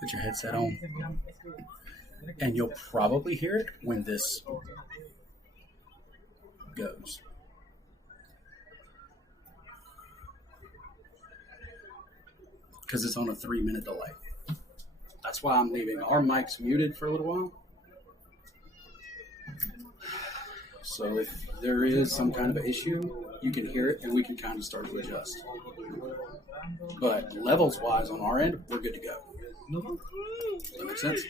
Put your headset on, and you'll probably hear it when this goes. Because it's on a 3-minute delay. That's why I'm leaving our mics muted for a little while. So if there is some kind of an issue, you can hear it and we can kind of start to adjust. But levels-wise on our end, we're good to go. Does that make sense?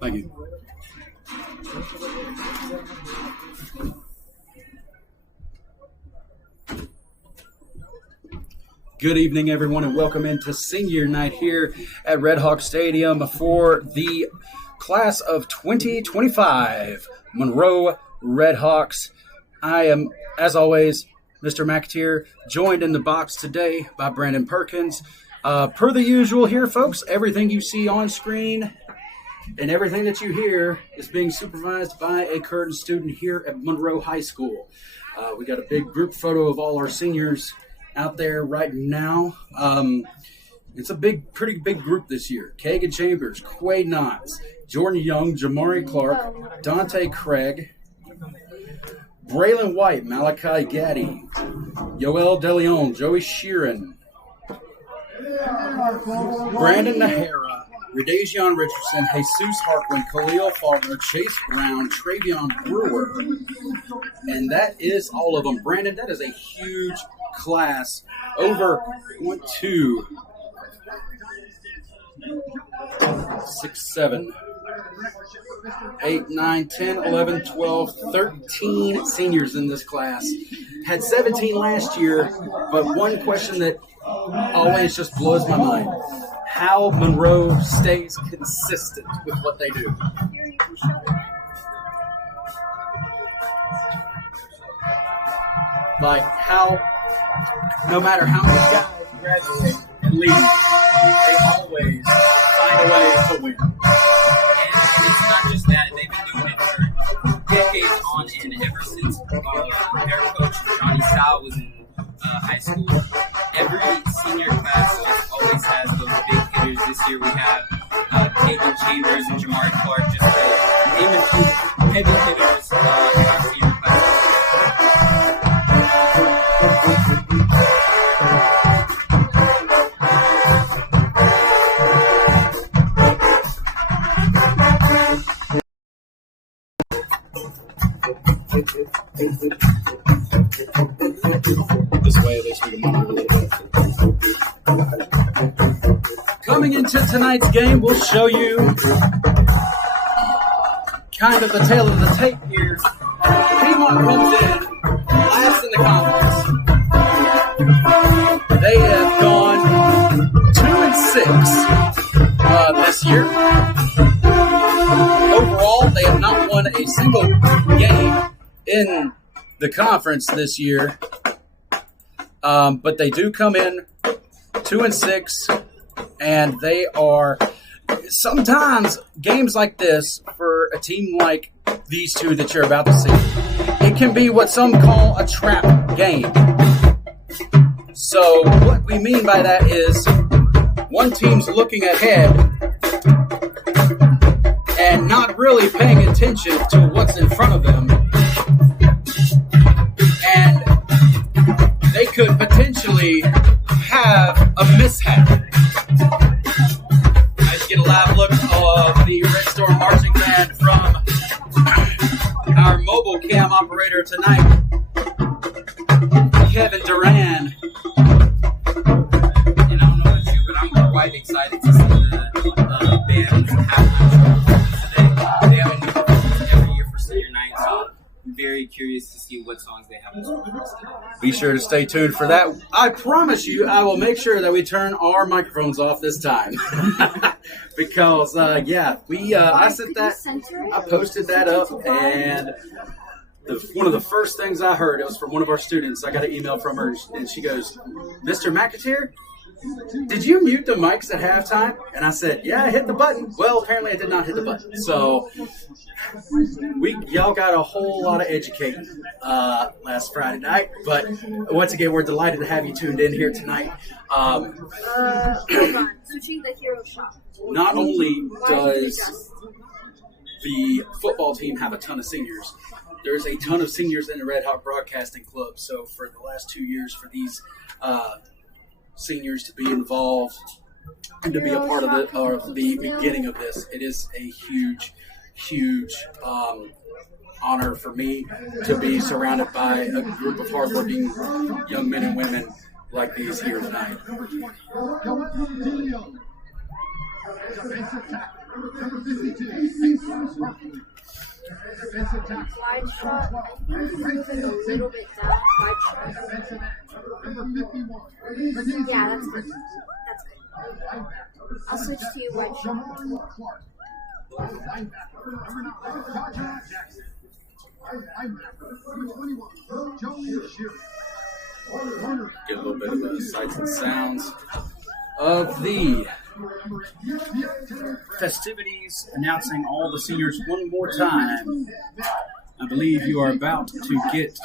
Thank you. Good evening, everyone, and welcome into senior night here at Red Hawk Stadium for the class of 2025 Monroe Red Hawks. I am, as always, Mr. McAteer, joined in the box today by Brandon Perkins. Per the usual here, folks, everything you see on screen and everything that you hear is being supervised by a current student here at Monroe High School. We got a big group photo of all our seniors out there right now. It's a pretty big group this year. Kagan Chambers, Quay Knotts, Jordan Young, Jamari Clark, Dante Craig, Braylon White, Malachi Gaddy, Yoel DeLeon, Joey Sheeran, Brandon Nahara, Redazion Richardson, Jesus Harquin, Khalil Faulkner, Chase Brown, Travion Brewer. And that is all of them. Brandon, that is a huge class. Over 1, 2, 6, 7, 8, 9, 10, 11, 12, 13 seniors in this class. Had 17 last year, but one question that always just blows my mind: how Monroe stays consistent with what they do. Like how, no matter how many guys graduate and leave, they always find a way to win. And it's not just that, they've been doing it for decades on end, ever since their coach Johnny Chow was in high school. Every senior class always has those big hitters. This year we have Kagan Chambers and Jamari Clark, just to name a few heavy hitters in our senior class. This way, at least we can monitor a little bit. Coming into tonight's game, we'll show you kind of the tail of the tape here. Piedmont comes in last in the conference. They have gone 2-6 this year. Overall, they have not won a single game in the conference this year, but they do come in 2-6, and they are sometimes games like this for a team like these two that you're about to see. It can be what some call a trap game. So what we mean by that is one team's looking ahead and not really paying attention to what's in front of them. And they could potentially have a mishap. Let's get a live look of the Red Storm Marching Band from our mobile cam operator tonight, Kevin Duran. And I don't know about you, but I'm quite excited to see the band's halftime show today. They have a new performance every year for senior night, so I'm very curious to see what songs they have in store for us today. Be sure to stay tuned for that. I promise you, I will make sure that we turn our microphones off this time. Because, I sent that, I posted that up, and one of the first things I heard, it was from one of our students. I got an email from her, and she goes, "Mr. McAteer, did you mute the mics at halftime?" And I said, "Yeah, I hit the button." Well, apparently I did not hit the button. So y'all got a whole lot of educating last Friday night. But once again, we're delighted to have you tuned in here tonight. Hold on. Switching the hero shot. Not only does the football team have a ton of seniors, there's a ton of seniors in the Red Hawk Broadcasting Club. So for the last 2 years, for these seniors to be involved and to be a part of the beginning of this, it is a huge honor for me to be surrounded by a group of hardworking young men and women like these here tonight. Wide shot. I think move it a little bit down. Wide shot. Yeah, that's good. That's good. I'll switch to wide shot. Get a little bit of the sights and sounds of the festivities, announcing all the seniors one more time. I believe you are about to get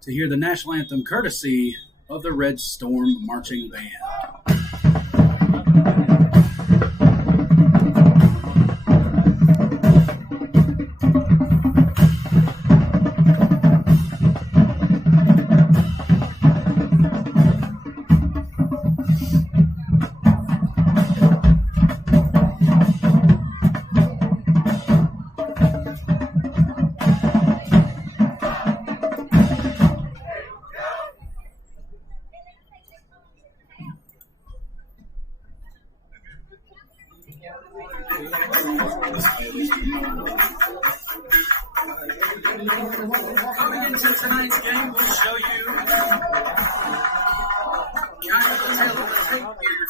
to hear the national anthem courtesy of the Red Storm Marching Band. Coming into tonight's game, we'll show you kind of the tail of the tape here.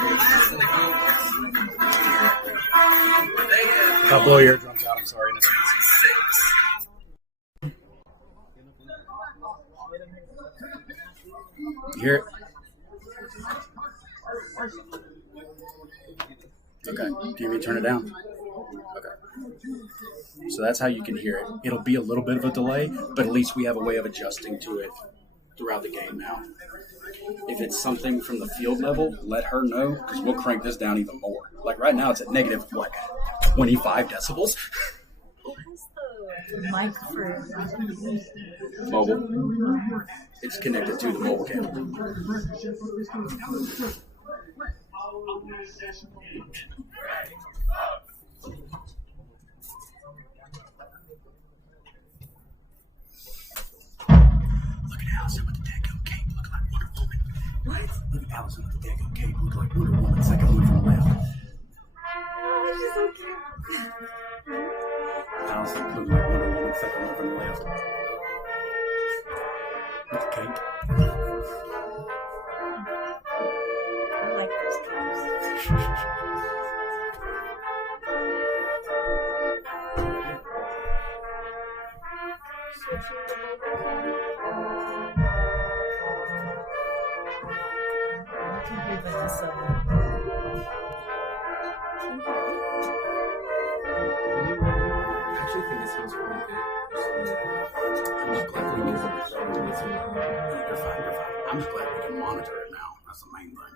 Last in the game. I'll blow your drums out, I'm sorry. You hear it? Okay. Do you want me to turn it down? Okay. So that's how you can hear it. It'll be a little bit of a delay, but at least we have a way of adjusting to it throughout the game now. If it's something from the field level, let her know, because we'll crank this down even more. Like right now, it's at negative, 25 decibels. Who has the mic for Mobile. It's connected to the mobile cable. Look at Allison with the daggum cape, looking like Wonder Woman. What? Look at Allison with the daggum cape, looking like Wonder Woman. Second one from the left. she's so cute. Allison looking like Wonder Woman. Second one from the left. With the cape. I like those caps. Switching the mobile cam. I can hear Vanessa. I actually think it sounds pretty good. I'm just glad we can. You're fine. I'm just glad we can monitor it now. That's the main thing.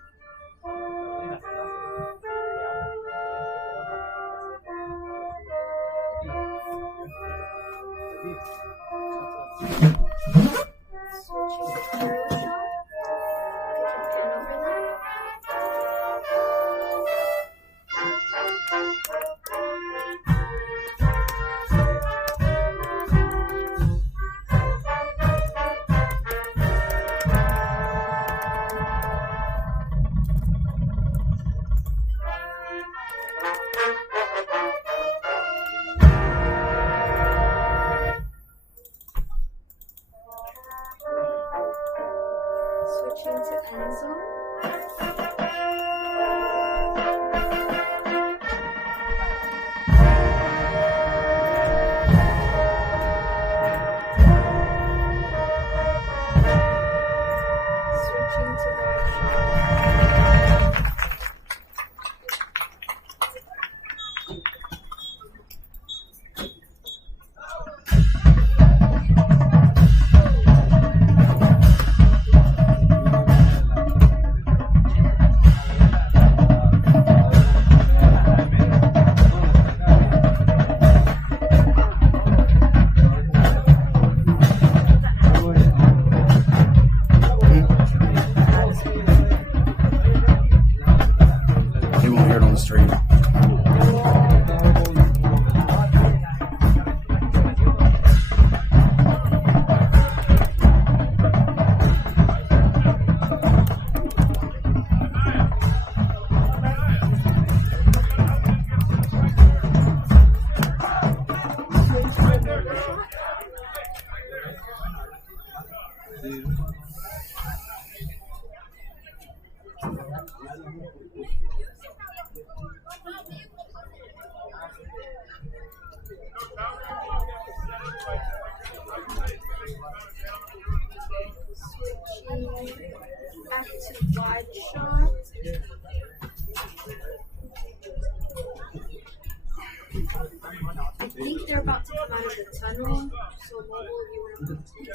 So mobile, you want to take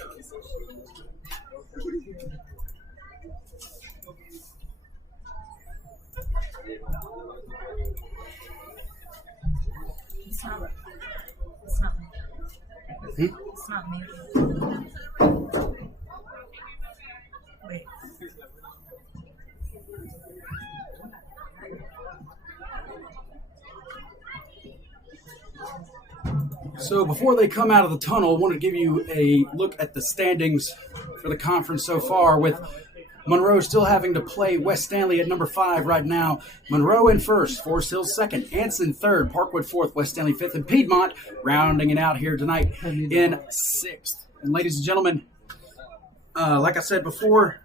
position. It's not. It's not me. It's not me. Wait. So before they come out of the tunnel, I want to give you a look at the standings for the conference so far, with Monroe still having to play West Stanley at number 5 right now. Monroe in first, Forest Hills second, Anson third, Parkwood fourth, West Stanley fifth, and Piedmont rounding it out here tonight in sixth. And ladies and gentlemen, like I said before,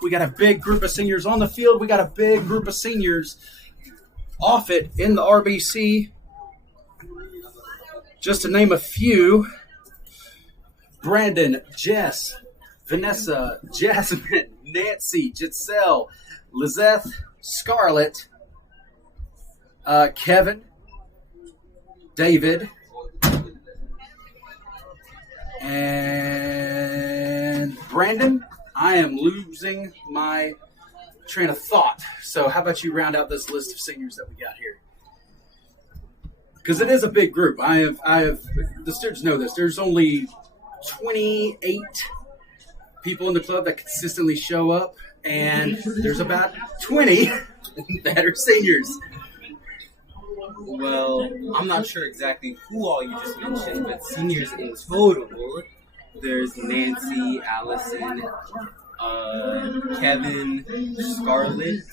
we got a big group of seniors on the field. We got a big group of seniors off it in the RBC. Just to name a few: Brandon, Jess, Vanessa, Jasmine, Nancy, Giselle, Lizeth, Scarlett, Kevin, David, and Brandon. I am losing my train of thought. So how about you round out this list of seniors that we got here? Because it is a big group. I have the students know this. There's only 28 people in the club that consistently show up, and there's about 20 that are seniors. Well, I'm not sure exactly who all you just mentioned, but seniors in total, there's Nancy, Allison, Kevin, Scarlett,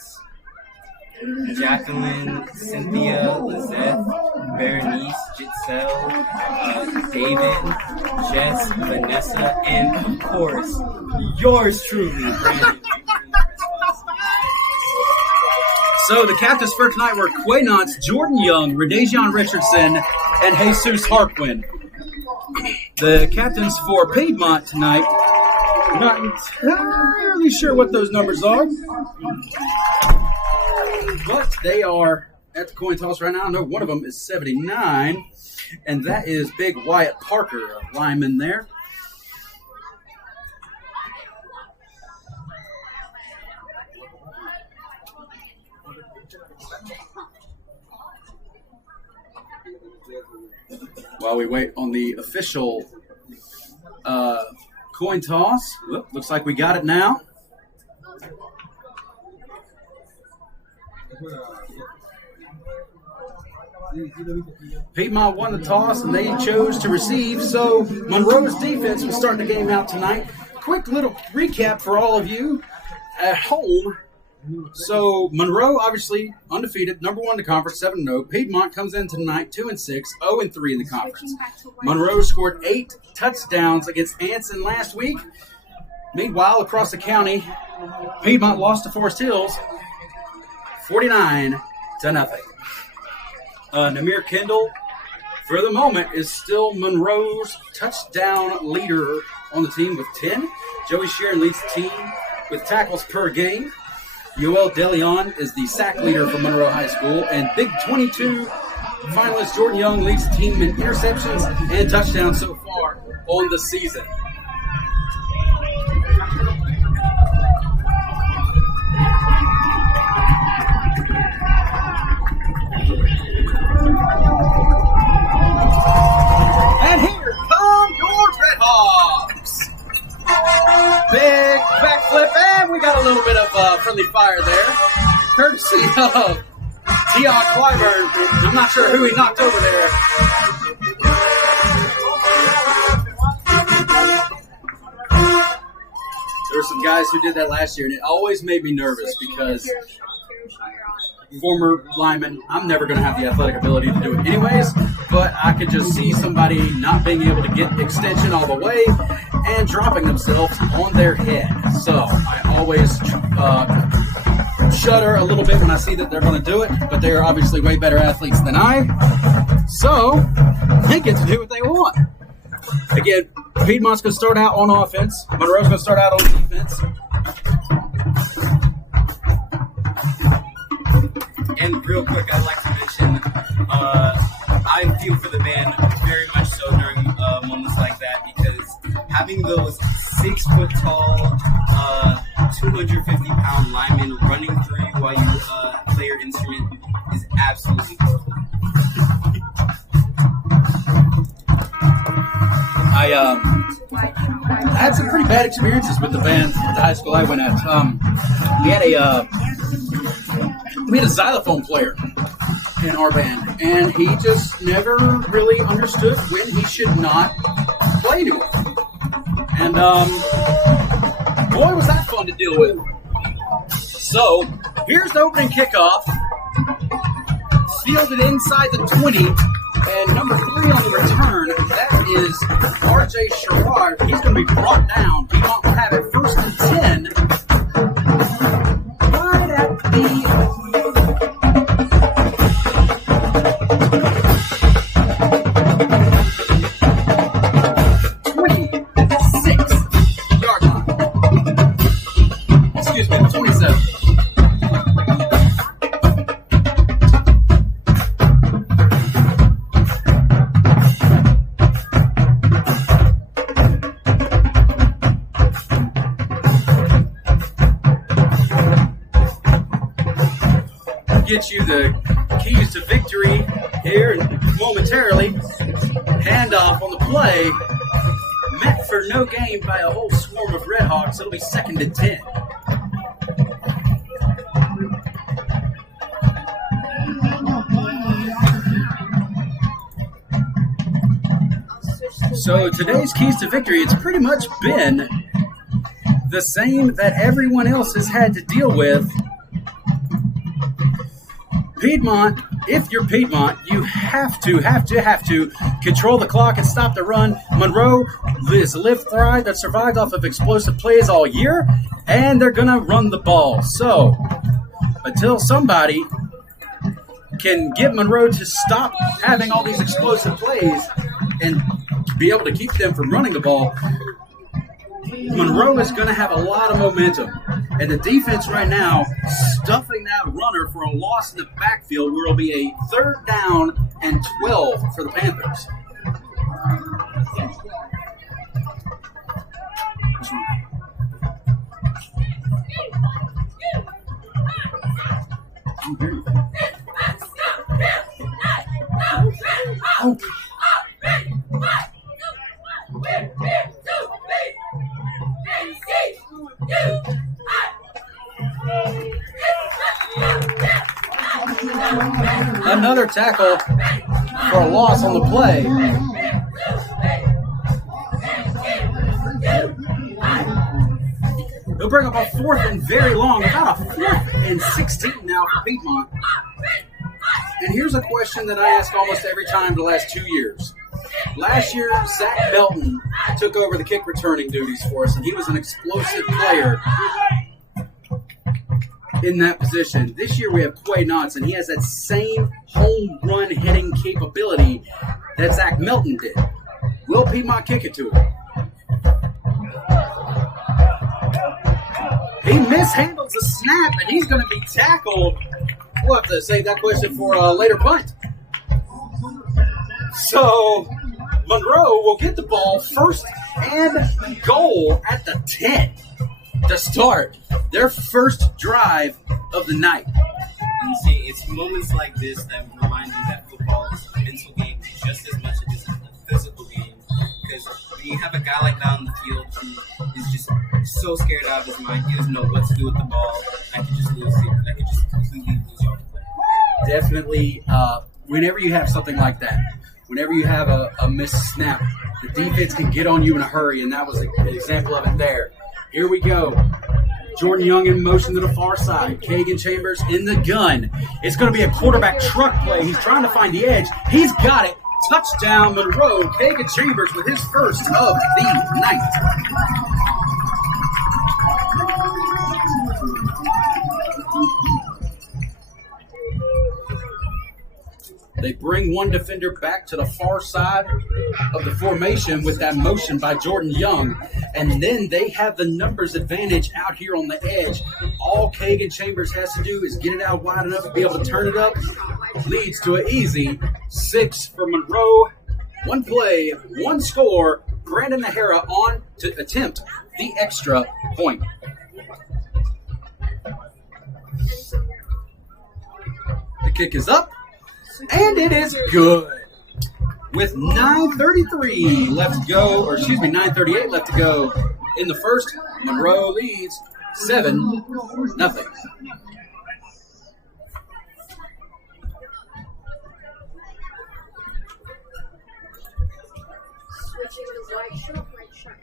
Jacqueline, Cynthia, Lizette, Berenice, Giselle, David, Jess, Vanessa, and of course, yours truly, Brandon. So the captains for tonight were Quaynance, Jordan Young, Radajion Richardson, and Jesus Harquin. The captains for Piedmont tonight, not entirely sure what those numbers are, but they are at the coin toss right now. I know one of them is 79, and that is big Wyatt Parker, a lineman there. While we wait on the official coin toss, looks like we got it now. Piedmont won the toss, and they chose to receive. So Monroe's defense was starting the game out tonight. Quick little recap for all of you at home. So Monroe, obviously undefeated, number 1 in the conference, 7-0. Piedmont comes in tonight 2-6, 0-3 in the conference. Monroe scored 8 touchdowns against Anson last week. Meanwhile, across the county, Piedmont lost to Forest Hills 49-0. Namir Kendall, for the moment, is still Monroe's touchdown leader on the team with 10. Joey Sharon leads the team with tackles per game. Yoel DeLeon is the sack leader for Monroe High School. And Big 22 finalist Jordan Young leads the team in interceptions and touchdowns so far on the season. And here come your Redhawks. Big backflip, and we got a little bit of friendly fire there, courtesy of Dion Clyburn. I'm not sure who he knocked over there. There were some guys who did that last year, and it always made me nervous because former lineman, I'm never going to have the athletic ability to do it anyways, but I could just see somebody not being able to get extension all the way and dropping themselves on their head. So I always shudder a little bit when I see that they're going to do it, but they are obviously way better athletes than I, so they get to do what they want. Again, Piedmont's going to start out on offense. Monroe's going to start out on defense. And real quick, I'd like to mention, I feel for the band very much so during having those 6 foot tall, 250-pound linemen running through you while you play your instrument is absolutely cool. I had some pretty bad experiences with the band at the high school I went at. We had a xylophone player in our band, and he just never really understood when he should not play anymore. And boy, was that fun to deal with. So here's the opening kickoff, fielded inside the 20. And number 3 on the return, that is R.J. Sherrard. He's going to be brought down. Piedmont will have it 1st and 10. Right at the 26-yard line. Excuse me, 27. Get you the keys to victory here momentarily. Handoff on the play. Met for no gain by a whole swarm of Redhawks. It'll be 2nd and 10. So today's keys to victory, it's pretty much been the same that everyone else has had to deal with. Piedmont, if you're Piedmont, you have to control the clock and stop the run. Monroe is a live thrive that survived off of explosive plays all year, and they're going to run the ball. So, until somebody can get Monroe to stop having all these explosive plays and be able to keep them from running the ball, Monroe is going to have a lot of momentum. And the defense right now stuffing that runner for a loss in the backfield where it'll be a 3rd down and 12 for the Panthers. Oh. Another tackle for a loss on the play. They'll bring up a 4th and very long, about a 4th and 16 now for Piedmont. And here's a question that I ask almost every time the last 2 years. Last year, Zach Melton took over the kick returning duties for us, and he was an explosive player in that position. This year we have Quay Knotts, and he has that same home run hitting capability that Zach Melton did. Will Piedmont kick it to him? He mishandles the snap, and he's going to be tackled. We'll have to save that question for a later punt. So, Monroe will get the ball 1st and goal at the 10 to start their first drive of the night. And see, it's moments like this that remind you that football is a mental game just as much as it is a physical game. Because when you have a guy like that on the field who is just so scared out of his mind, he doesn't know what to do with the ball, I could just lose it. I could just completely lose y'all. Definitely, whenever you have something like that, whenever you have a missed snap, the defense can get on you in a hurry, and that was an example of it there. Here we go. Jordan Young in motion to the far side. Kagan Chambers in the gun. It's going to be a quarterback truck play. He's trying to find the edge. He's got it. Touchdown, Monroe. Kagan Chambers with his first of the night. They bring one defender back to the far side of the formation with that motion by Jordan Young. And then they have the numbers advantage out here on the edge. All Kagan Chambers has to do is get it out wide enough to be able to turn it up. Leads to an easy 6 for Monroe. One play, one score, Brandon Nahara on to attempt the extra point. The kick is up, and it is good. With 9:33 left to go, or excuse me, 9:38 left to go in the first, Monroe leads 7-0. Switching to white short, right shot.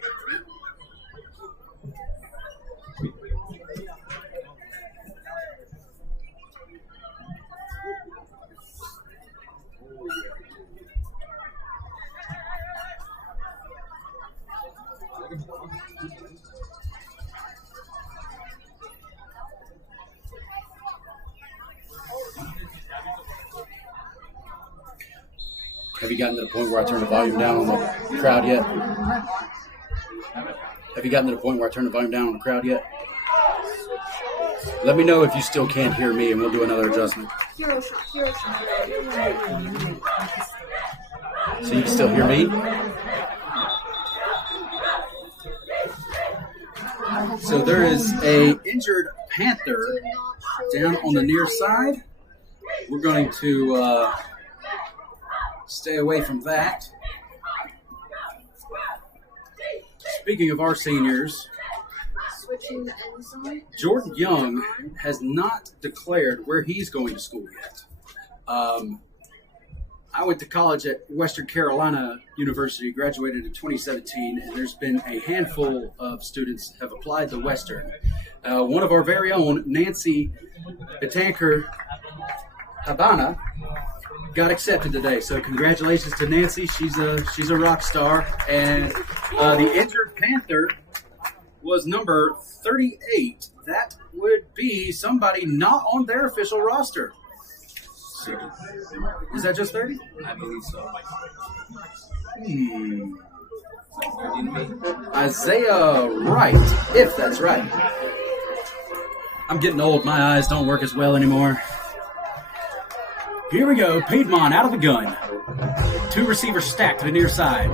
Have you gotten to the point where I turn the volume down on the crowd yet? Have you gotten to the point where I turn the volume down on the crowd yet? Let me know if you still can't hear me, and we'll do another adjustment. Hero shot, hero shot. So you can still hear me? So there is a injured Panther down on the near side. We're going to stay away from that. Speaking of our seniors, Switching the end zone. Jordan Young has not declared where he's going to school yet. I went to college at Western Carolina University, graduated in 2017, and there's been a handful of students have applied to Western. One of our very own, Nancy Betanker Habana, got accepted today. So congratulations to Nancy. She's a rock star. And the injured Panther was number 38. That would be somebody not on their official roster. Is that just 30? I believe so. Isaiah Wright, if that's right. I'm getting old. My eyes don't work as well anymore. Here we go. Piedmont out of the gun. Two receivers stacked to the near side.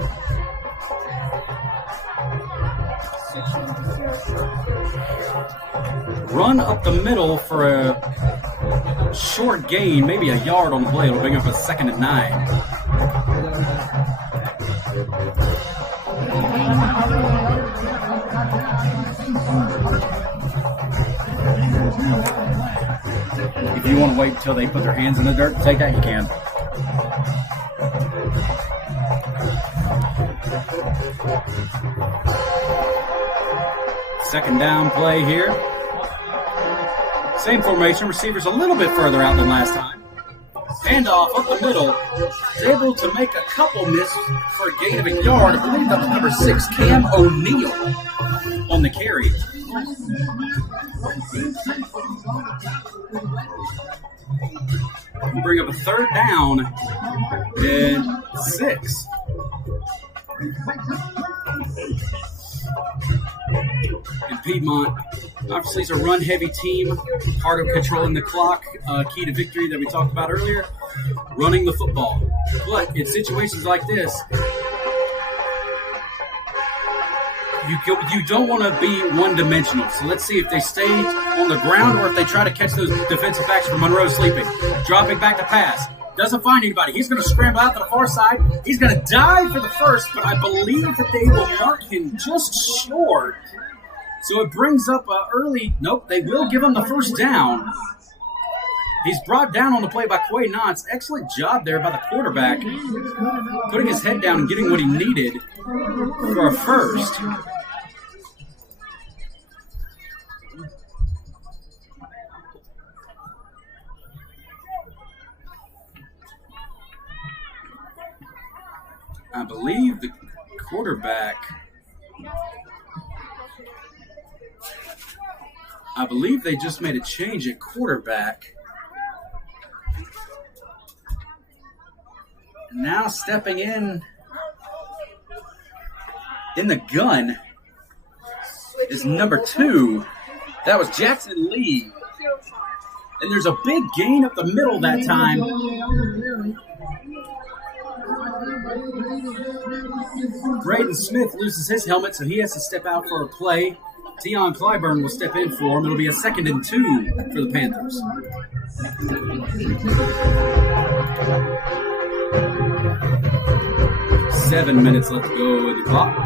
Run up the middle for a short gain, maybe a yard on the play. It'll bring up a 2nd and 9. If you want to wait until they put their hands in the dirt to take that, you can. Second down play here. Same formation. Receivers a little bit further out than last time. Handoff up the middle. Is able to make a couple miss for a gain of a yard. I believe that was number 6, Cam O'Neal, on the carry. We'll bring up a 3rd down and 6. And Piedmont obviously is a run-heavy team, part of controlling the clock, key to victory that we talked about earlier, running the football. But in situations like this, you don't want to be one-dimensional. So let's see if they stay on the ground or if they try to catch those defensive backs from Monroe sleeping. Dropping back to pass. Doesn't find anybody. He's going to scramble out to the far side. He's going to dive for the first, but I believe that they will mark him just short. So it brings up early. Nope, they will give him the first down. He's brought down on the play by Quay Knotts. Excellent job there by the quarterback, putting his head down and getting what he needed for a first. I believe the quarterback, I believe they just made a change at quarterback. Now stepping in the gun is number 2. That was Jackson Lee. And there's a big gain up the middle that time. Braden Smith loses his helmet, so he has to step out for a play. Tion Clyburn will step in for him. It'll be a 2nd and 2 for the Panthers. Seven minutes left to go in the clock.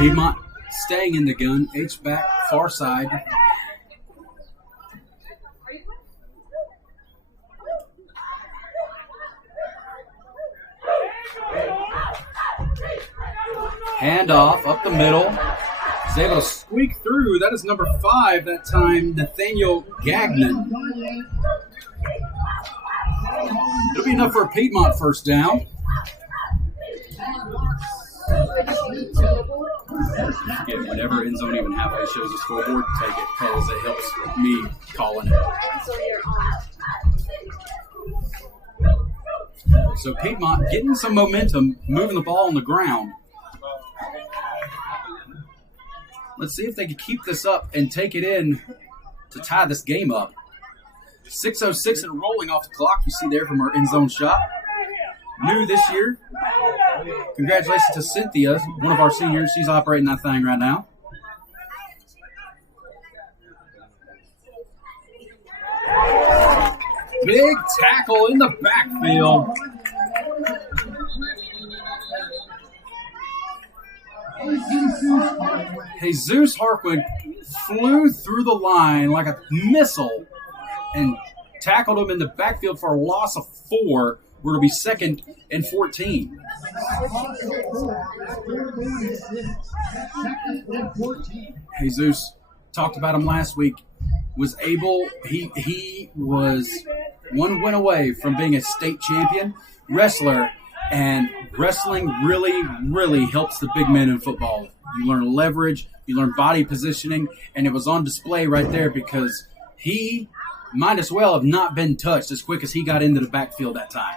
Piedmont staying in the gun. H-back, far side. Handoff up the middle. He's able to squeak through. That is number 5 that time, Nathaniel Gagnon. It'll be enough for a Piedmont first down. Yeah, whenever end zone even halfway shows a scoreboard, take it because it helps me calling it. So Piedmont getting some momentum, moving the ball on the ground. Let's see if they can keep this up and take it in to tie this game up. 6:06 and rolling off the clock. You see there from our end zone shot. New this year. Congratulations to Cynthia, one of our seniors. She's operating that thing right now. Big tackle in the backfield. Jesus Harquin flew through the line like a missile and tackled him in the backfield for a loss of 4. We're going to be 2nd and 14. Jesus, talked about him last week, was able, he was one win away from being a state champion wrestler, and wrestling really, really helps the big men in football. You learn leverage, you learn body positioning, and it was on display right there because he might as well have not been touched as quick as he got into the backfield that time.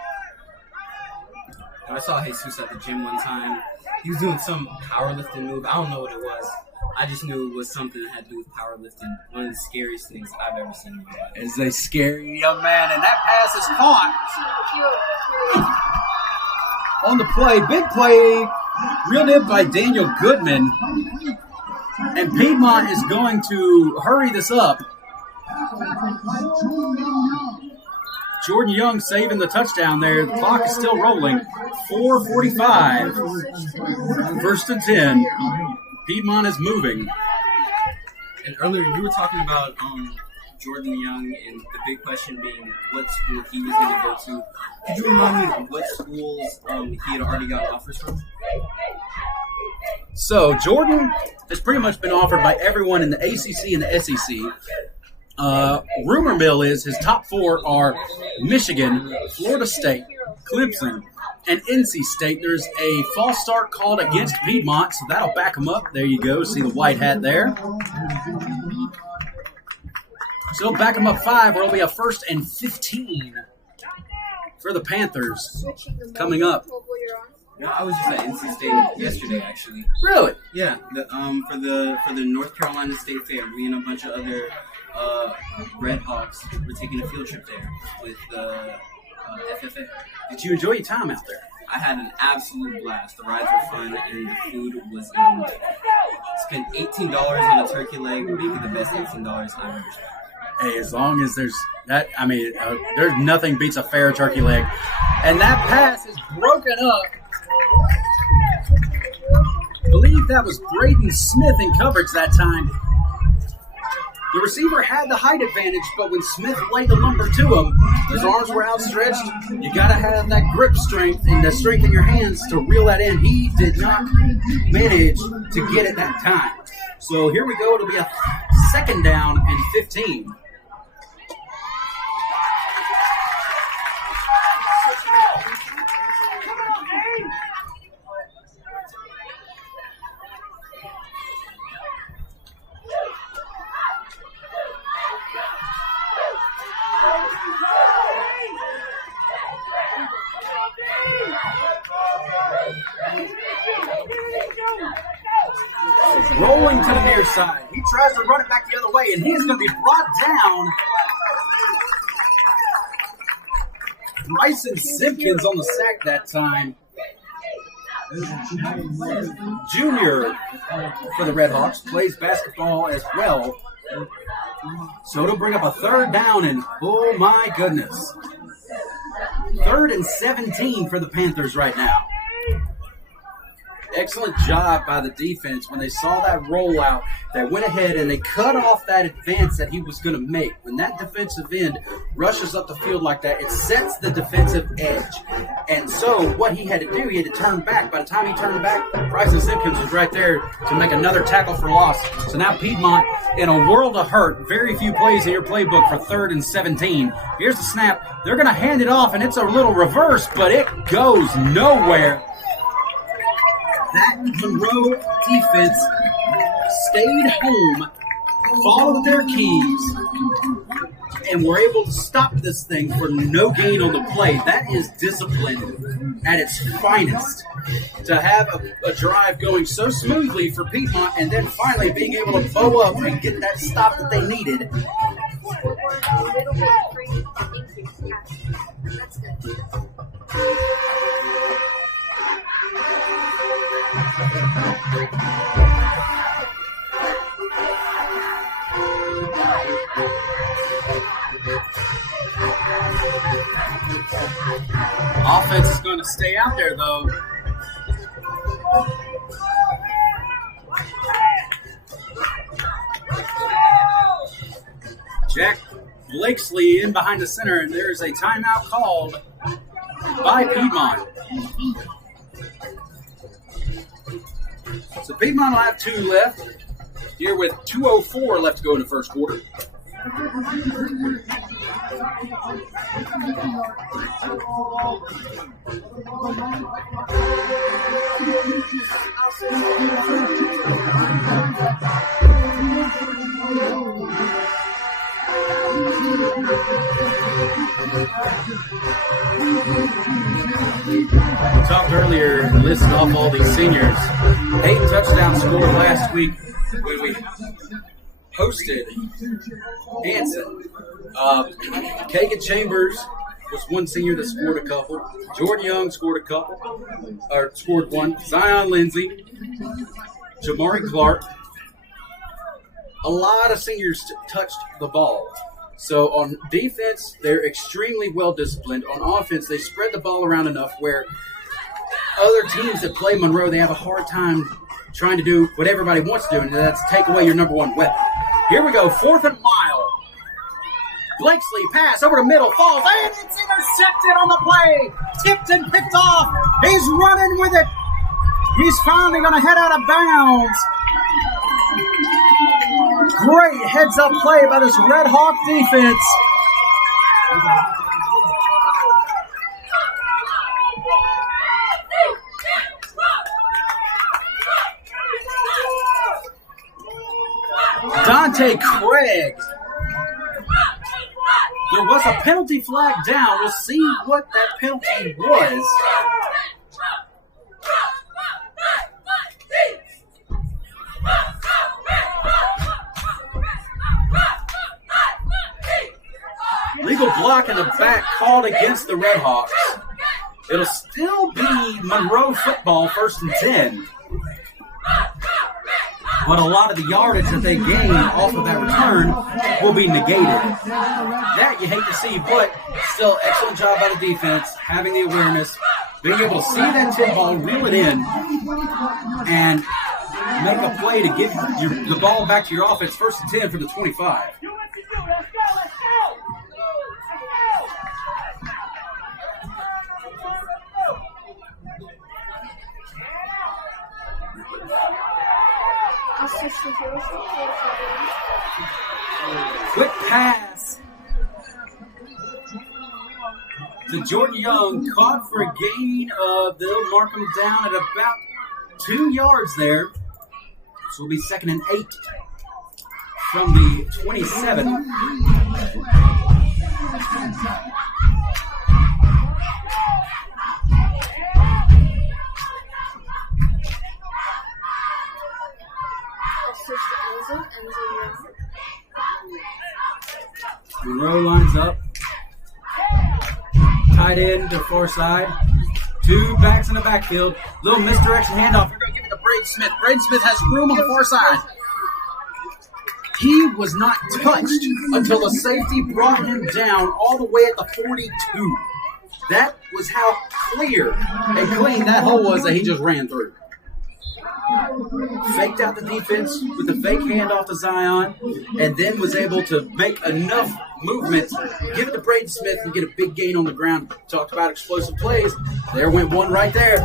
I saw Jesus at the gym one time. He was doing some powerlifting move. I don't know what it was. I just knew it was something that had to do with powerlifting. One of the scariest things I've ever seen in my life. Is a scary young man, and that pass is caught. On the play, big play, reeled in by Daniel Goodman. And Piedmont is going to hurry this up. Jordan Young saving the touchdown there. The clock is still rolling. 4:45. 1st and 10. Piedmont is moving. And earlier you were talking about Jordan Young and the big question being what school he was going to go to. Could you remind me of what schools he had already got offers from? So Jordan has pretty much been offered by everyone in the ACC and the SEC. Rumor mill is his top 4 are Michigan, Florida State, Clemson, and NC State. There's a false start called against Piedmont, so that'll back him up. There you go. See the white hat there. So it'll back him up 5, where it'll be a 1st and 15 for the Panthers coming up. No, I was just at NC State yesterday, actually. Really? Yeah. For the North Carolina State Fair, me and a bunch of other Red Hawks were taking a field trip there with the FFA. Did you enjoy your time out there? I had an absolute blast. The rides were fun, and the food was elite. Spent $18 on a turkey leg, maybe the best $18 I've ever spent. Hey, as long as there's that, I mean, there's nothing beats a fair turkey leg. And that pass is broken up. I believe that was Braden Smith in coverage that time. The receiver had the height advantage, but when Smith laid the lumber to him, his arms were outstretched. You got to have that grip strength and the strength in your hands to reel that in. He did not manage to get it that time. So here we go. It'll be a 2nd down and 15. Rolling to the near side. He tries to run it back the other play, and he is going to be brought down. Bryson Simpkins on the sack that time. Junior for the Red Hawks plays basketball as well. So it'll bring up a third down, and oh my goodness. 3rd and 17 for the Panthers right now. Excellent job by the defense. When they saw that rollout, they went ahead and they cut off that advance that he was going to make. When that defensive end rushes up the field like that, it sets the defensive edge. And so what he had to do, he had to turn back. By the time he turned back, Bryson Simpkins was right there to make another tackle for loss. So now Piedmont, in a world of hurt, very few plays in your playbook for 3rd and 17. Here's the snap. They're going to hand it off, and it's a little reverse, but it goes nowhere. That Monroe defense stayed home, followed their keys, and were able to stop this thing for no gain on the play. That is discipline at its finest. To have a drive going so smoothly for Piedmont and then finally being able to bow up and get that stop that they needed. That's good. Offense is going to stay out there, though. Jack Blakesley in behind the center, and there's a timeout called by Piedmont. So Piedmont will have 2 left here with 2:04 left to go in the first quarter. We talked earlier and listed off all these seniors. 8 touchdowns scored last week when we hosted Anson. Kagan Chambers was one senior that scored a couple. Jordan Young scored scored one. Zion Lindsay, Jamari Clark. A lot of seniors touched the ball. So on defense, they're extremely well disciplined. On offense, they spread the ball around enough where other teams that play Monroe, they have a hard time trying to do what everybody wants to do, and that's take away your number one weapon. Here we go, 4th and mile. Blakesley pass over the middle, falls, and it's intercepted on the play. Tipped and picked off. He's running with it. He's finally going to head out of bounds. Great heads-up play by this Red Hawk defense. Dante Craig. There was a penalty flag down. We'll see what that penalty was. Legal block in the back called against the Red Hawks. It'll still be Monroe football, 1st and 10. But a lot of the yardage that they gain off of that return will be negated. That you hate to see, but still excellent job by the defense, having the awareness, being able to see that tip ball, reel it in, and make a play to get the ball back to your offense, 1st and 10 from the 25. Quick pass to Jordan Young, caught for a gain of, they'll mark him down at about 2 yards there. So it'll be 2nd and 8 from the 27. Monroe lines up. Tight end to far side. Two backs in the backfield. Little misdirection handoff. We're going to give it to Braden Smith. Braden Smith has room on the far side. He was not touched until the safety brought him down all the way at the 42. That was how clear and clean that hole was that he just ran through. Faked out the defense with the fake handoff to Zion, and then was able to make enough movement, give it to Braden Smith, and get a big gain on the ground. Talked about explosive plays. There went one right there.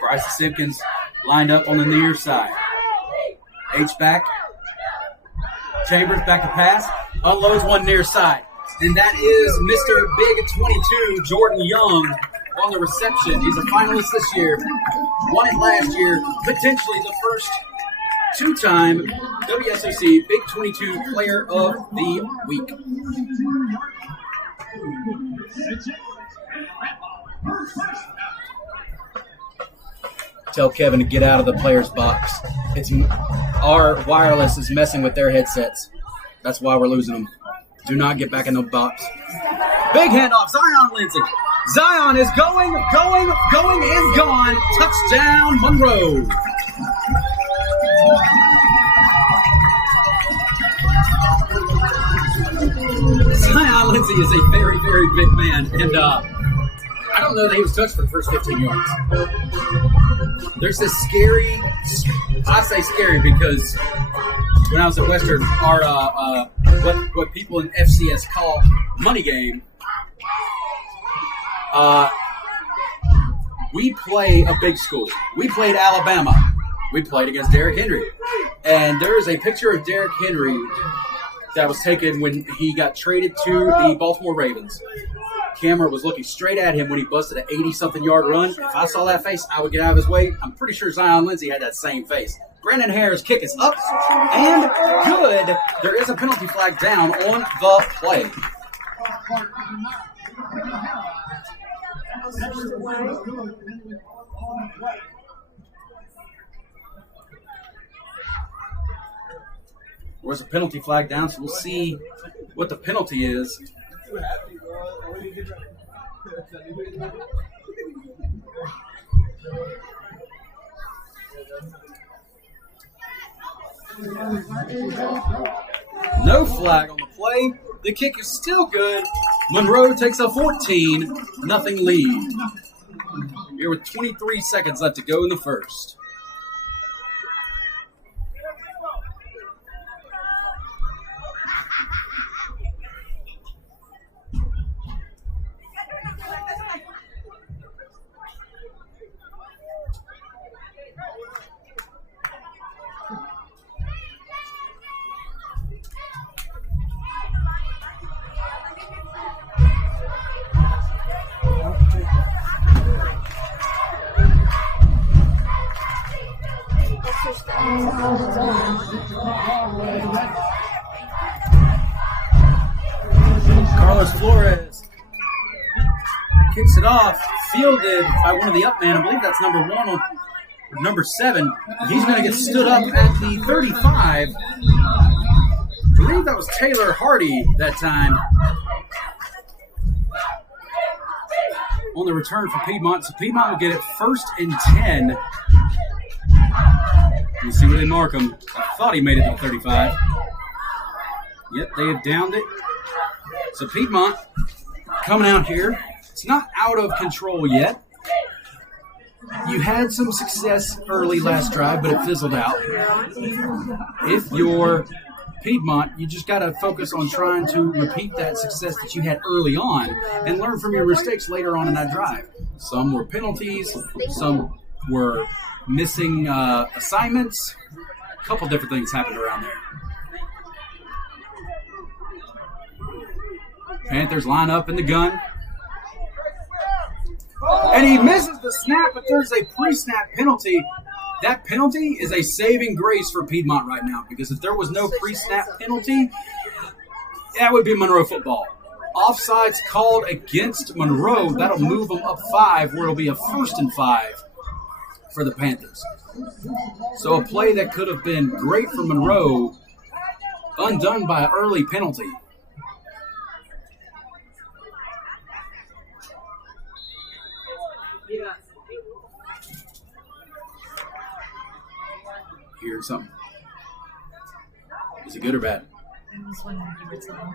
Bryce Simpkins lined up on the near side. H-back. Chambers back to pass. Unloads one near side. And that is Mr. Big 22, Jordan Young, on the reception. He's a finalist this year. Won it last year. Potentially the first two-time WSOC Big 22 Player of the Week. Tell Kevin to get out of the player's box. Our wireless is messing with their headsets. That's why we're losing them. Do not get back in the box. Big handoff, Zion Lindsay. Zion is going, and gone. Touchdown, Monroe. Zion Lindsay is a very, very big man, and I don't know that he was touched for the first 15 yards. There's this scary, I say scary because when I was at Western, our what people in FCS call money game, we play a big school. We played Alabama. We played against Derrick Henry. And there is a picture of Derrick Henry that was taken when he got traded to the Baltimore Ravens. Camera was looking straight at him when he busted an 80-something yard run. If I saw that face, I would get out of his way. I'm pretty sure Zion Lindsay had that same face. Brandon Hare's kick is up and good. There is a penalty flag down on the play. There's a penalty flag down, so we'll see what the penalty is. No flag on the play. The kick is still good. Monroe takes a 14-0 lead. Here with 23 seconds left to go in the first. Carlos Flores kicks it off, fielded by one of the up men. I believe that's number 1 or number 7. He's going to get stood up at the 35. I believe that was Taylor Hardy that time. On the return for Piedmont. So Piedmont will get it 1st and 10. You see where they mark him. I thought he made it to the 35. Yep, they have downed it. So Piedmont coming out here. It's not out of control yet. You had some success early last drive, but it fizzled out. If you're Piedmont, you just got to focus on trying to repeat that success that you had early on and learn from your mistakes later on in that drive. Some were penalties. Some were missing assignments. A couple different things happened around there. Panthers line up in the gun. And he misses the snap, but there's a pre-snap penalty. That penalty is a saving grace for Piedmont right now, because if there was no pre-snap penalty, that would be Monroe football. Offsides called against Monroe. That'll move them up 5, where it'll be a 1st and 5 for the Panthers. So a play that could have been great for Monroe undone by an early penalty. Hearing something. Is it good or bad? I was wondering if you were telling me.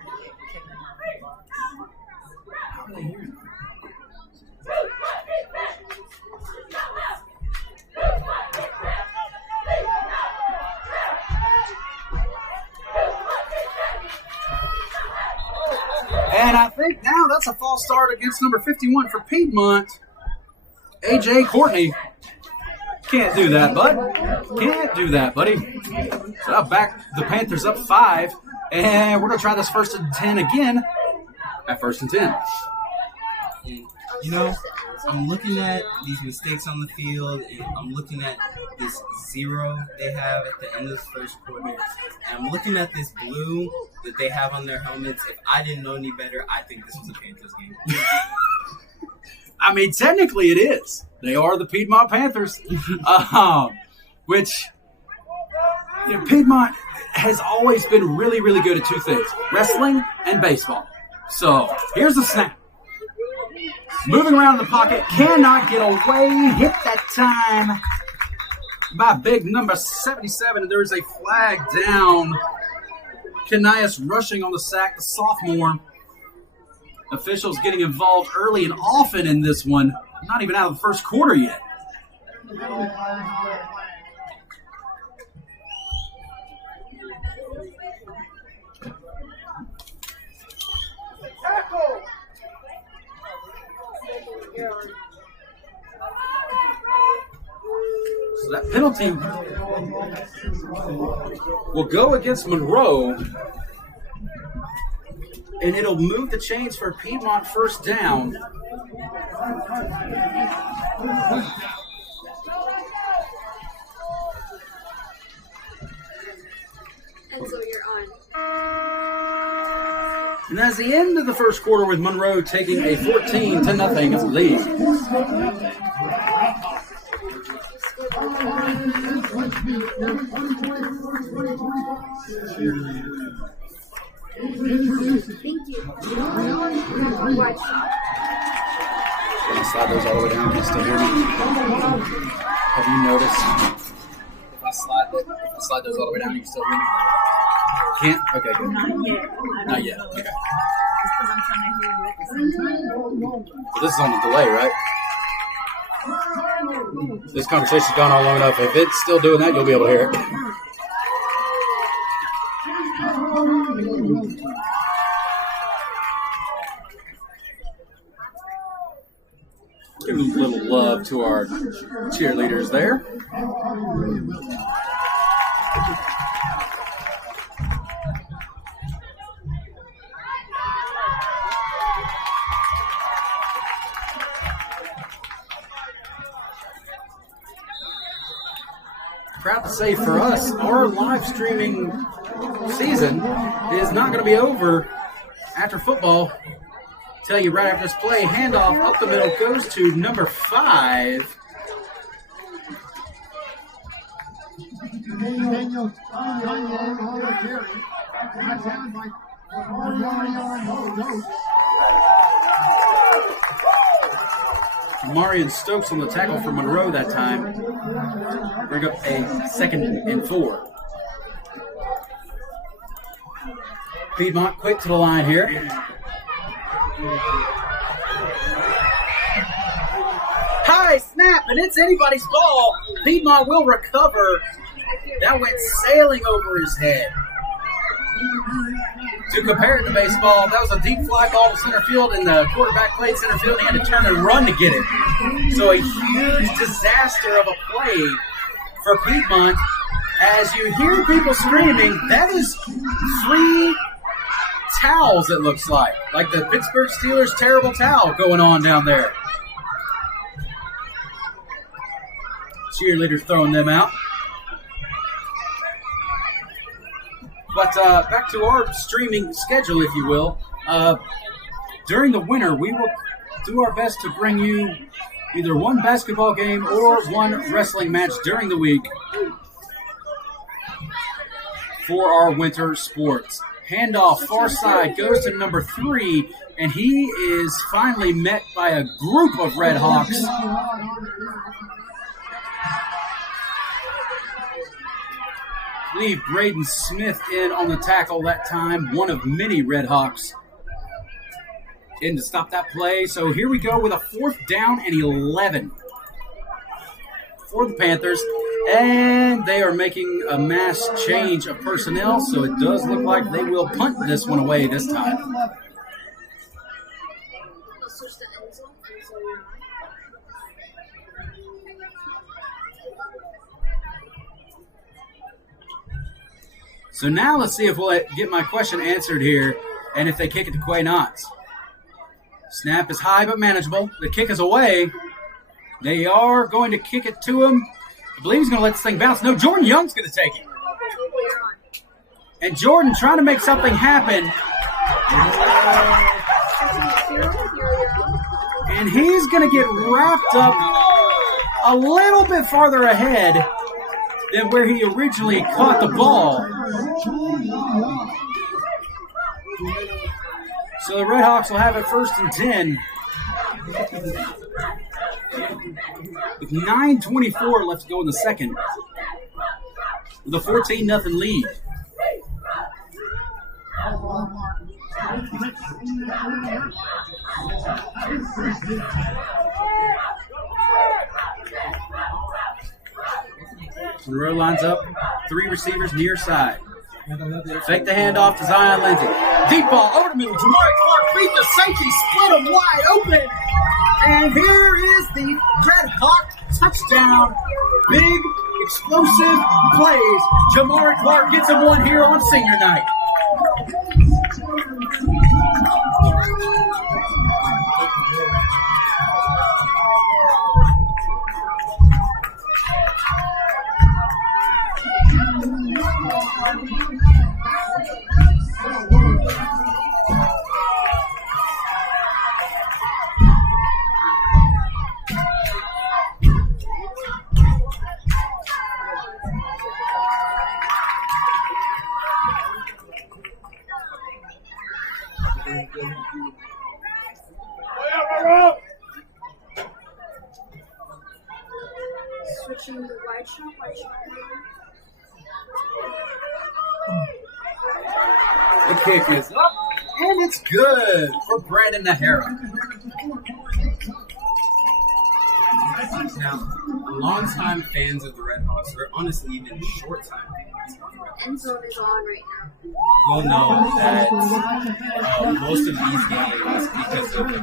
How are they hearing that? And I think now that's a false start against number 51 for Piedmont. A.J. Courtney. Can't do that, bud. Can't do that, buddy. So now back the Panthers up 5. And we're going to try this 1st and 10 again at 1st and 10. You know, I'm looking at these mistakes on the field, and I'm looking at this 0 they have at the end of this first quarter, and I'm looking at this blue that they have on their helmets. If I didn't know any better, I think this was a Panthers game. I mean, technically it is. They are the Piedmont Panthers, which Piedmont has always been really, really good at 2 things, wrestling and baseball. So here's the snap. Moving around in the pocket, cannot get away. Hit that time by big number 77. And there is a flag down. Kanias rushing on the sack, the sophomore. Officials getting involved early and often in this one. Not even out of the first quarter yet. So that penalty will go against Monroe, and it'll move the chains for Piedmont 1st down. And so you're on. And that's the end of the first quarter with Monroe taking a 14-0 lead. Thank you. Watch. Can I slide those all the way down? Can you still hear me? Have you noticed? If I slide those all the way down, you can still hear me? Can't? Okay, good. Not yet. Not yet. Okay. Just because I'm trying to hear you at the same time. Well, this is on the delay, right? This conversation's gone on long enough. If it's still doing that, you'll be able to hear it. Give a little love to our cheerleaders there. Proud to say for us, our live streaming season is not going to be over after football. Tell you right after this play, handoff up the middle goes to number 5. Marion Stokes on the tackle for Monroe that time. Bring up a 2nd and 4. Piedmont quick to the line here. High snap, and it's anybody's ball. Piedmont will recover. That went sailing over his head. To compare it to baseball, that was a deep fly ball to center field, and the quarterback played center field. He had to turn and run to get it. So a huge disaster of a play for Piedmont. As you hear people screaming, that is 3 towels, it looks like the Pittsburgh Steelers terrible towel going on down there. Cheerleaders throwing them out. But back to our streaming schedule, if you will. During the winter, we will do our best to bring you either one basketball game or one wrestling match during the week. for our winter sports. Handoff, far side, goes to number 3, and he is finally met by a group of Red Hawks. I believe Braden Smith in on the tackle that time, one of many Red Hawks in to stop that play. So here we go with a 4th down and 11 for the Panthers. And they are making a mass change of personnel, so it does look like they will punt this one away this time. I'll switch the end zone. So now let's see if we'll get my question answered here, and if they kick it to Quay Knotts. Snap is high but manageable. The kick is away. They are going to kick it to him. I believe he's going to let this thing bounce. No, Jordan Young's going to take it. And Jordan trying to make something happen. And he's going to get wrapped up a little bit farther ahead than where he originally caught the ball. So the Red Hawks will have it 1st and 10. With 9:24 left to go in the second. With a 14-0 lead. Monroe lines up, 3 receivers near side. Fake the handoff to Zion Lindsay. Deep ball over the middle. Jamari Clark beat the safety, split him wide open. And here is the Red Hawk touchdown. Big, explosive plays. Jamari Clark gets him one here on senior night. Switching the wide shot. The kick is up, and it's good for Brandon Nahara. Now, longtime fans of the Red Hawks, or honestly even short-time fans, End zone is on right now. will know that most of these games, because of the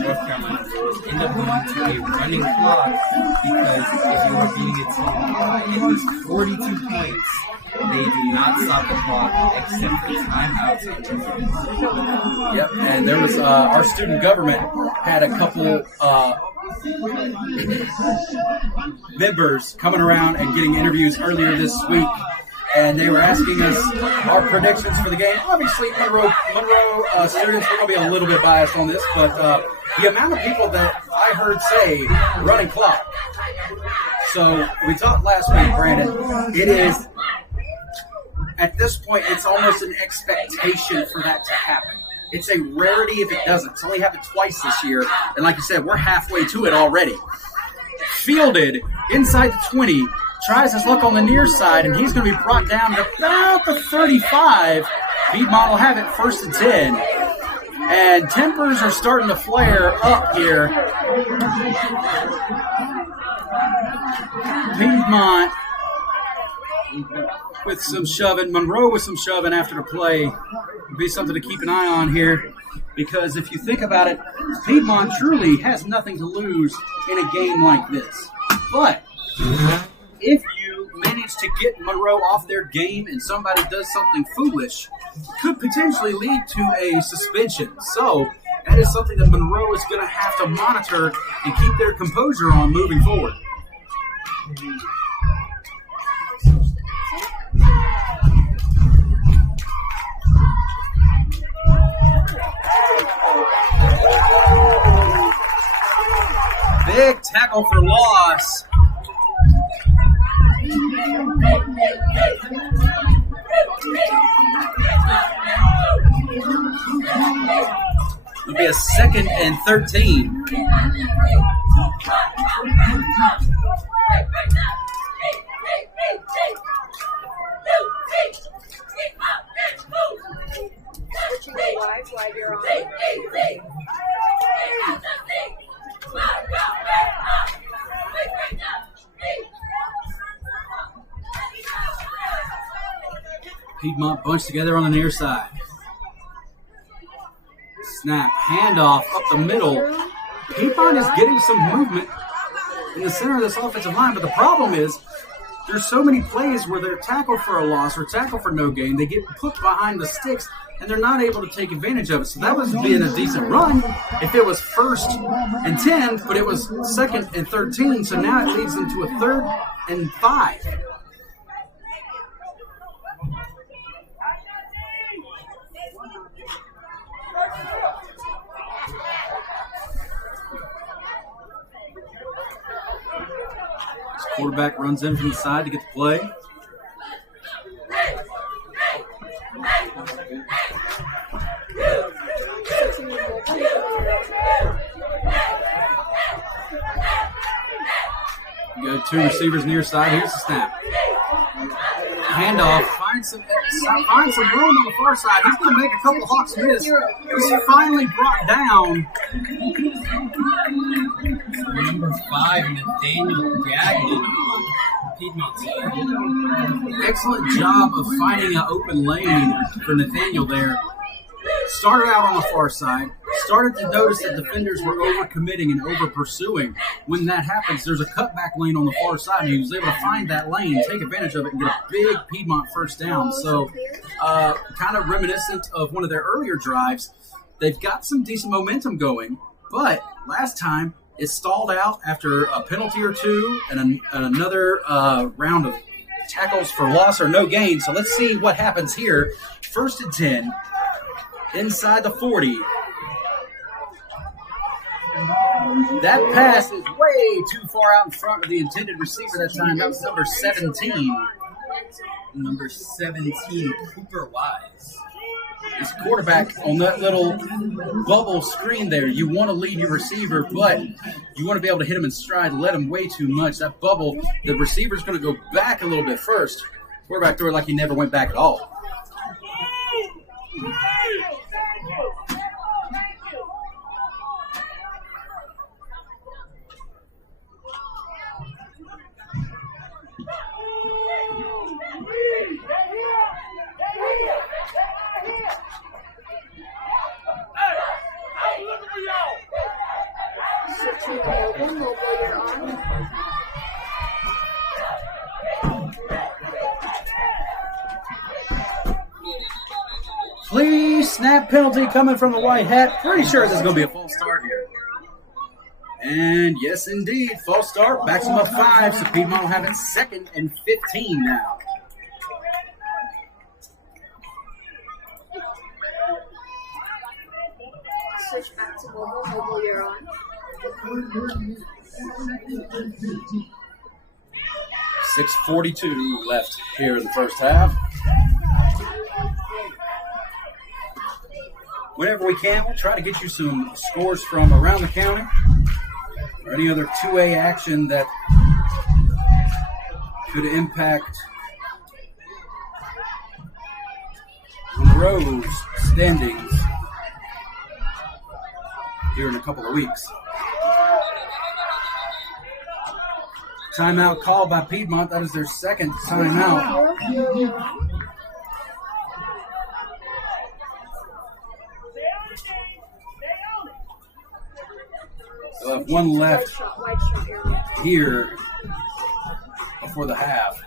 North Carolina rules, end up going to a running clock, because if you are beating a team by at least 42 points, they do not stop the clock except for timeouts and injuries. Yep, and there was our student government had a couple members coming around and getting interviews earlier this week, and they were asking us our predictions for the game. Obviously, Monroe students, we're going to be a little bit biased on this, but the amount of people that I heard say running clock. So we talked last week, Brandon, it is, at this point, it's almost an expectation for that to happen. It's a rarity if it doesn't. It's only happened twice this year. And like you said, we're halfway to it already. Fielded inside the 20, tries his luck on the near side, and he's going to be brought down to about the 35. Piedmont will have it 1st and 10. And tempers are starting to flare up here. Piedmont with some shoving. Monroe with some shoving after the play. Would be something to keep an eye on here, because if you think about it, Piedmont truly has nothing to lose in a game like this. But if you manage to get Monroe off their game and somebody does something foolish, it could potentially lead to a suspension. So that is something that Monroe is going to have to monitor and keep their composure on moving forward. Big tackle for loss. It'll be a 2nd and 13. Wide you're on. Piedmont bunched together on the near side. Snap, handoff up the middle. Piedmont is getting some movement in the center of this offensive line, but the problem is there's so many plays where they're tackled for a loss or tackled for no gain. They get put behind the sticks, and they're not able to take advantage of it. So that was being a decent run if it was 1st and 10, but it was 2nd and 13, so now it leads them to a 3rd and 5. Quarterback runs in from the side to get the play. You got 2 receivers near side. Here's the snap. Handoff. Find some room on the far side. He's going to make a couple Hawks miss. He's finally brought down. Number 5, Nathaniel Gagnon on Piedmont side. Excellent job of finding an open lane for Nathaniel there. Started out on the far side. Started to notice that defenders were over-committing and over-pursuing. When that happens, there's a cutback lane on the far side, and he was able to find that lane, take advantage of it, and get a big Piedmont first down. So kind of reminiscent of one of their earlier drives. They've got some decent momentum going, but last time it stalled out after a penalty or two and another round of tackles for loss or no gain. So let's see what happens here. 1st and 10, inside the 40. That pass is way too far out in front of the intended receiver that time. That was number 17. Number 17, Cooper Wise. His quarterback on that little bubble screen there. You want to lead your receiver, but you want to be able to hit him in stride, let him way too much. That bubble, the receiver's going to go back a little bit first. Quarterback threw it like he never went back at all. Please, snap penalty coming from the white hat. Pretty sure this is going to be a false start here. And yes, indeed, false start. Backs them up 5, so Piedmont will have it 2nd and 15 now. Switch back to mobile. Mobile, you're on. 6:42 left here in the first half. Whenever we can, we'll try to get you some scores from around the county or any other 2A action that could impact Monroe's standings here in a couple of weeks. Timeout called by Piedmont. That is their 2nd timeout. They'll have one left here before the half.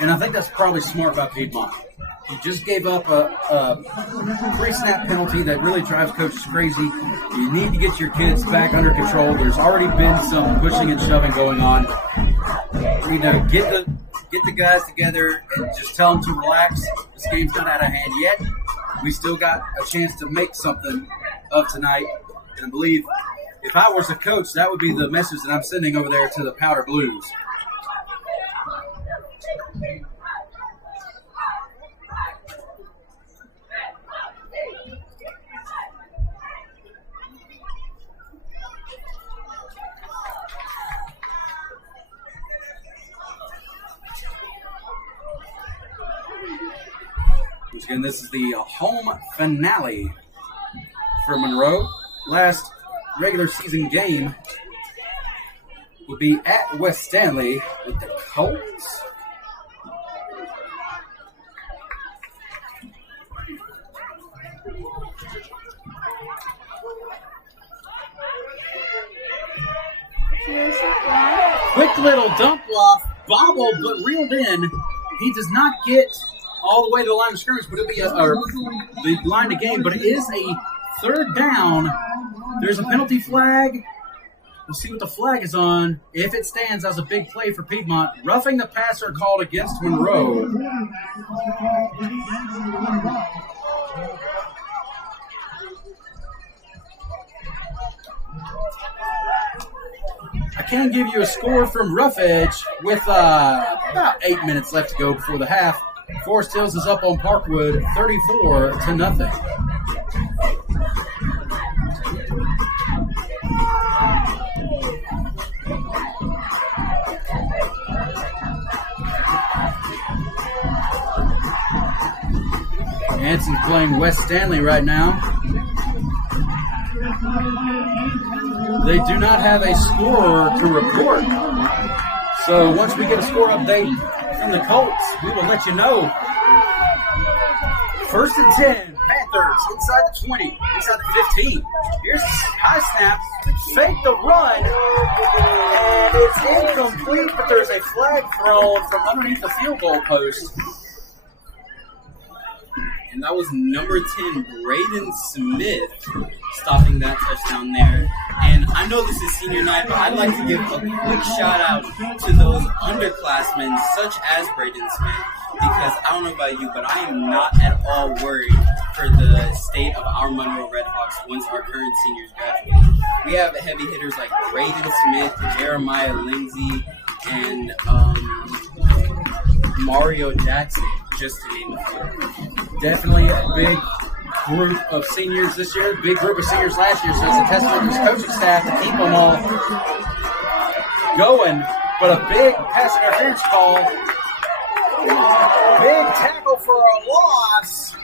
And I think that's probably smart by Piedmont. He just gave up a pre-snap penalty that really drives coaches crazy. You need to get your kids back under control. There's already been some pushing and shoving going on. You know, get the guys together and just tell them to relax. This game's not out of hand yet. We still got a chance to make something of tonight. And I believe if I was a coach, that would be the message that I'm sending over there to the Powder Blues. Once again, this is the home finale for Monroe. Last regular season game will be at West Stanley with the Colts. Quick little dump off, bobbled but reeled in. He does not get all the way to the line of scrimmage, but it'll be the line of game. But it is a third down. There's a penalty flag. We'll see what the flag is on. If it stands, that was a big play for Piedmont. Roughing the passer called against Monroe. I can give you a score from Rough Edge with about 8 minutes left to go before the half. Forest Hills is up on Parkwood 34-0. Hanson's playing West Stanley right now. They do not have a scorer to report. So once we get a score update from the Colts, we will let you know. 1st and 10, Panthers inside the 20, inside the 15. Here's a high snap, fake the run, and it's incomplete, but there's a flag thrown from underneath the field goal post. And that was number 10, Braden Smith, stopping that touchdown there. And I know this is senior night, but I'd like to give a quick shout out to those underclassmen, such as Braden Smith, because I don't know about you, but I am not at all worried for the state of our Monroe Redhawks once our current seniors graduate. We have heavy hitters like Braden Smith, Jeremiah Lindsay, and Mario Jackson, just to name a few. Definitely a big group of seniors this year, big group of seniors last year, so it's a testament to his coaching staff to keep them all going. But a big pass interference call, big tackle for a loss,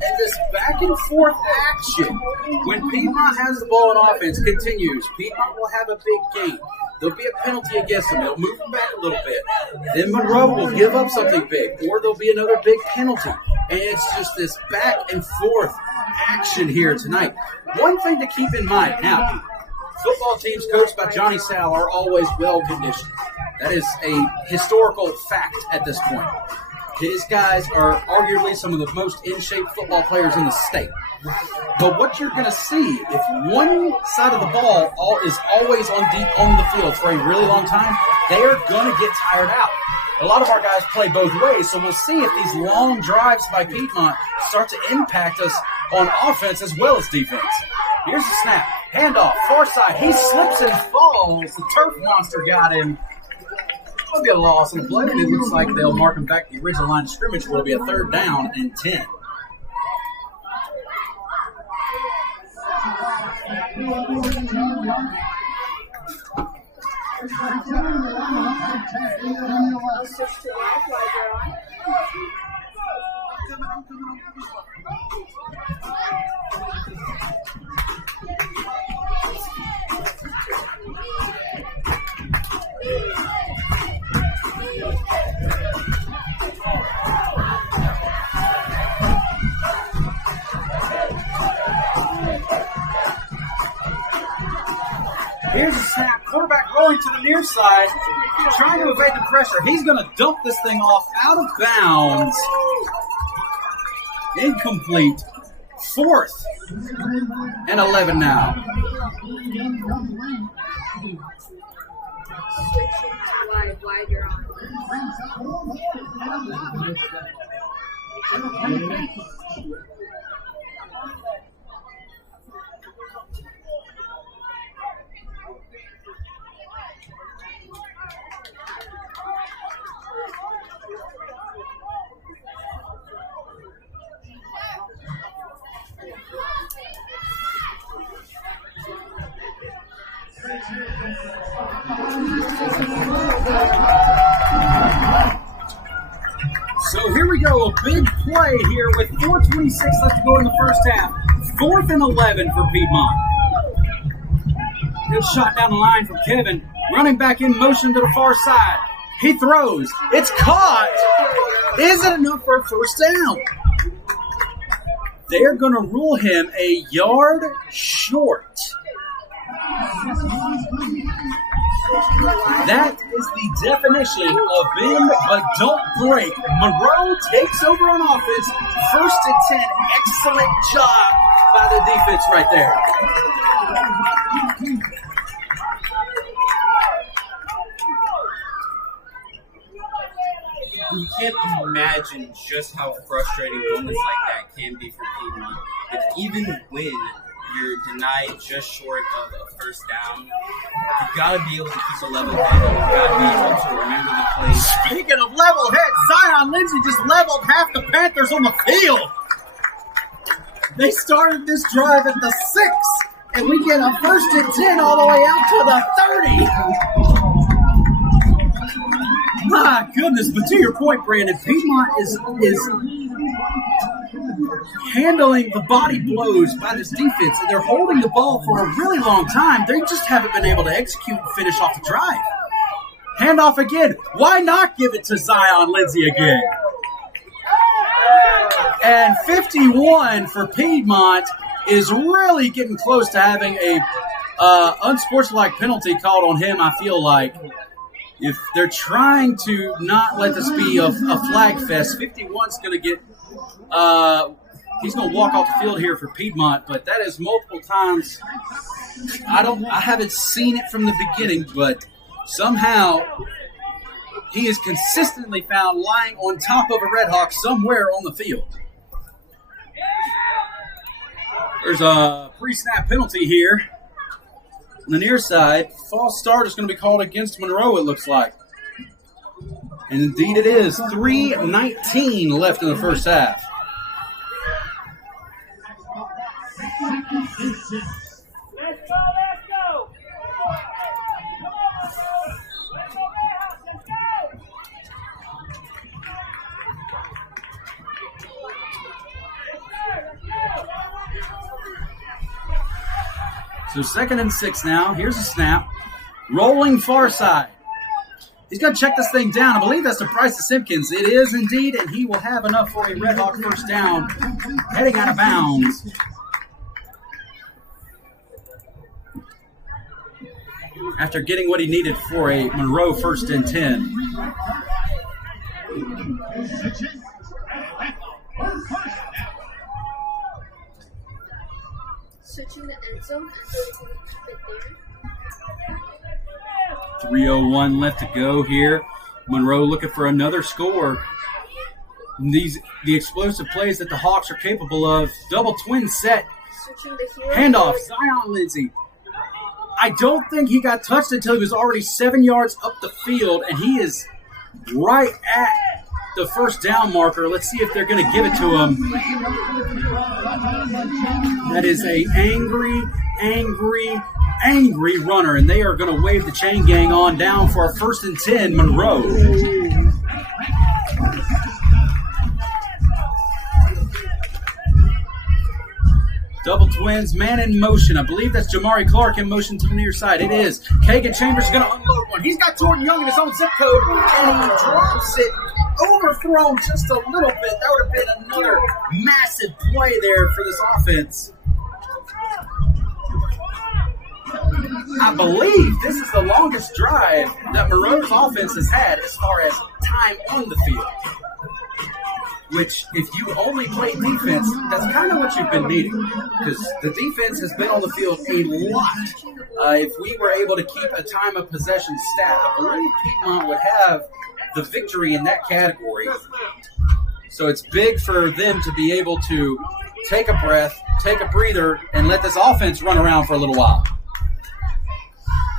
and this back and forth action when Piedmont has the ball in offense continues. Piedmont will have a big gain. There'll be a penalty against them. They'll move them back a little bit. Then Monroe will give up something big, or there'll be another big penalty. And it's just this back and forth action here tonight. One thing to keep in mind, now, football teams coached by Johnny Sal are always well-conditioned. That is a historical fact at this point. His guys are arguably some of the most in-shape football players in the state. But what you're going to see, if one side of the ball is always on the field for a really long time, they are going to get tired out. A lot of our guys play both ways, so we'll see if these long drives by Piedmont start to impact us on offense as well as defense. Here's the snap. Handoff, far side. He slips and falls. The turf monster got him. It'll be a loss in the play, and it looks like they'll mark him back to the original line of scrimmage where it'll be a 3rd down and 10. Here's a snap. Quarterback rolling to the near side, trying to evade the pressure. He's going to dump this thing off out of bounds. Incomplete. 4th and 11 now. Wide, you're on. So here we go, a big play here with 4:26 left to go in the first half. 4th and 11 for Piedmont. Good shot down the line from Kevin. Running back in motion to the far side. He throws. It's caught. Is it enough for a first down? They're going to rule him a yard short. That is the definition of bend but don't break. Monroe takes over on offense. 1st and 10. Excellent job by the defense right there. You can't imagine just how frustrating moments like that can be for Piedmont. If even when you're denied just short of a first down, you've got to be able to keep a level head. You've got to be able to remember the plays. Speaking of level head, Zion Lindsay just leveled half the Panthers on the field. They started this drive at the 6, and we get a 1st and 10 all the way out to the 30. My goodness, but to your point, Brandon, Piedmont is handling the body blows by this defense, and they're holding the ball for a really long time. They just haven't been able to execute and finish off the drive. Handoff again. Why not give it to Zion Lindsay again? And 51 for Piedmont is really getting close to having a unsportsmanlike penalty called on him, I feel like. If they're trying to not let this be a flag fest, 51's going to get he's going to walk off the field here for Piedmont, but that is multiple times. I haven't seen it from the beginning, but somehow he is consistently found lying on top of a Red Hawk somewhere on the field. There's a pre-snap penalty here. On the near side, false start is going to be called against Monroe, it looks like. And indeed it is. 3:19 left in the first half. Let's go! 2nd and 6 now. Here's a snap. Rolling far side. He's going to check this thing down. I believe that's the Bryce to Simpkins. It is indeed, and he will have enough for a Red Hawk first down. Heading out of bounds. After getting what he needed for a Monroe 1st and 10. Switching the end zone and keep it there. 3:01 left to go here. Monroe looking for another score. The explosive plays that the Hawks are capable of. Double twin set. Switching the hero. Handoff. Zion Lindsay. I don't think he got touched until he was already 7 yards up the field, and he is right at the first down marker. Let's see if they're going to give it to him. That is a angry runner, and they are going to wave the chain gang on down for a 1st and 10, Monroe. Double twins, man in motion. I believe that's Jamari Clark in motion to the near side. It is. Kagan Chambers is going to unload one. He's got Jordan Young in his own zip code, and he drops it. Overthrown just a little bit. That would have been another massive play there for this offense. I believe this is the longest drive that Monroe's offense has had as far as time on the field. Which, if you only play defense, that's kind of what you've been needing. Because the defense has been on the field a lot. If we were able to keep a time of possession stat, I believe Piedmont would have the victory in that category. So it's big for them to be able to take a breath, take a breather, and let this offense run around for a little while.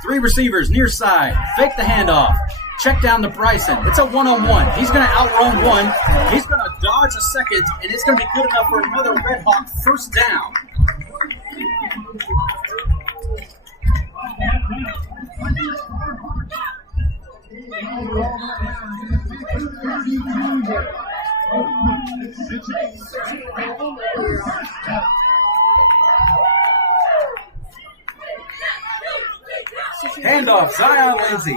3 receivers, near side, fake the handoff. Check down to Bryson. It's a one-on-one. He's going to outrun one. He's going to dodge a second, and it's going to be good enough for another Red Hawk first down. Handoff, Zion Lindsay.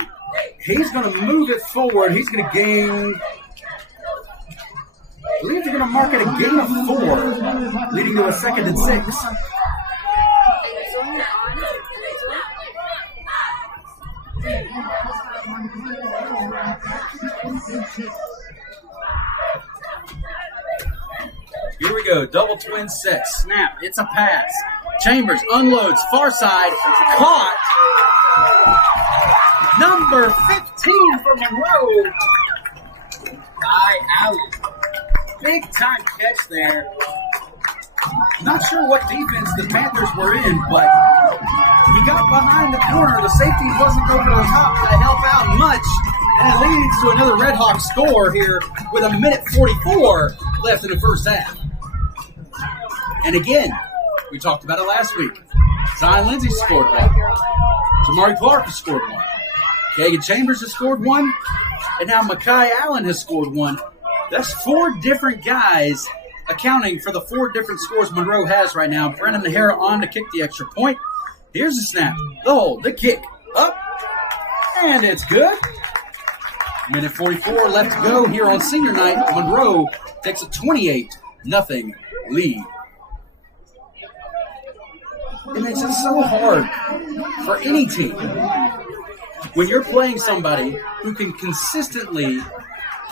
He's going to move it forward. He's going to gain, I believe they're going to mark it a gain of 4, leading to a 2nd and 6. Here we go, double twin set, snap, it's a pass. Chambers unloads, far side, caught. Number 15 for Monroe. Guy Allen. Big time catch there. Not sure what defense the Panthers were in, but he got behind the corner. The safety wasn't over the top to help out much. And it leads to another Red Hawk score here with 1:44 left in the first half. And again, we talked about it last week. Zion Lindsay scored 1. Jamari Clark has scored 1. Kagan Chambers has scored 1. And now Makai Allen has scored 1. That's 4 different guys accounting for the 4 different scores Monroe has right now. Brennan O'Hara on to kick the extra point. Here's the snap, the hold, the kick, up, and it's good. 1:44 left to go here on senior night. Monroe takes a 28-0 lead. It makes it so hard for any team when you're playing somebody who can consistently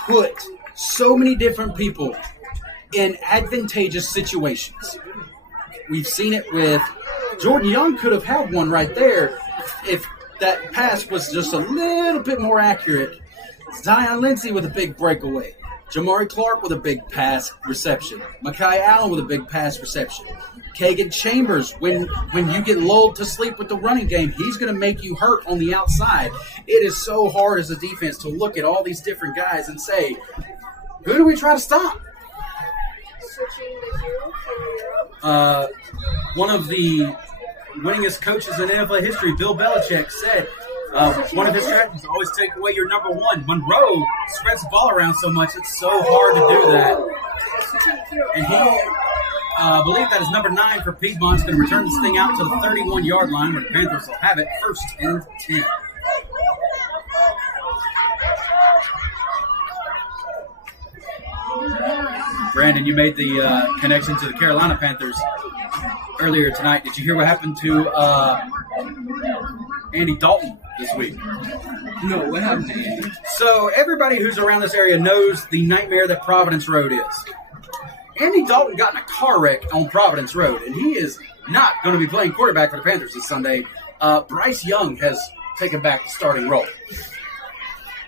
put so many different people in advantageous situations. We've seen it with Jordan Young. Could have had one right there if that pass was just a little bit more accurate. Zion Lindsay with a big breakaway. Jamari Clark with a big pass reception. Makai Allen with a big pass reception. Kagan Chambers, when you get lulled to sleep with the running game, he's going to make you hurt on the outside. It is so hard as a defense to look at all these different guys and say, who do we try to stop? One of the winningest coaches in NFL history, Bill Belichick, said one of his strategies is always take away your number 1. Monroe spreads the ball around so much, it's so hard to do that. And he, I believe that is number 9 for Piedmont. He's going to return this thing out to the 31-yard line where the Panthers will have it 1st and 10. Brandon, you made the connection to the Carolina Panthers earlier tonight. Did you hear what happened to Andy Dalton this week? No, what happened to Andy? So everybody who's around this area knows the nightmare that Providence Road is. Andy Dalton got in a car wreck on Providence Road, and he is not going to be playing quarterback for the Panthers this Sunday. Bryce Young has taken back the starting role.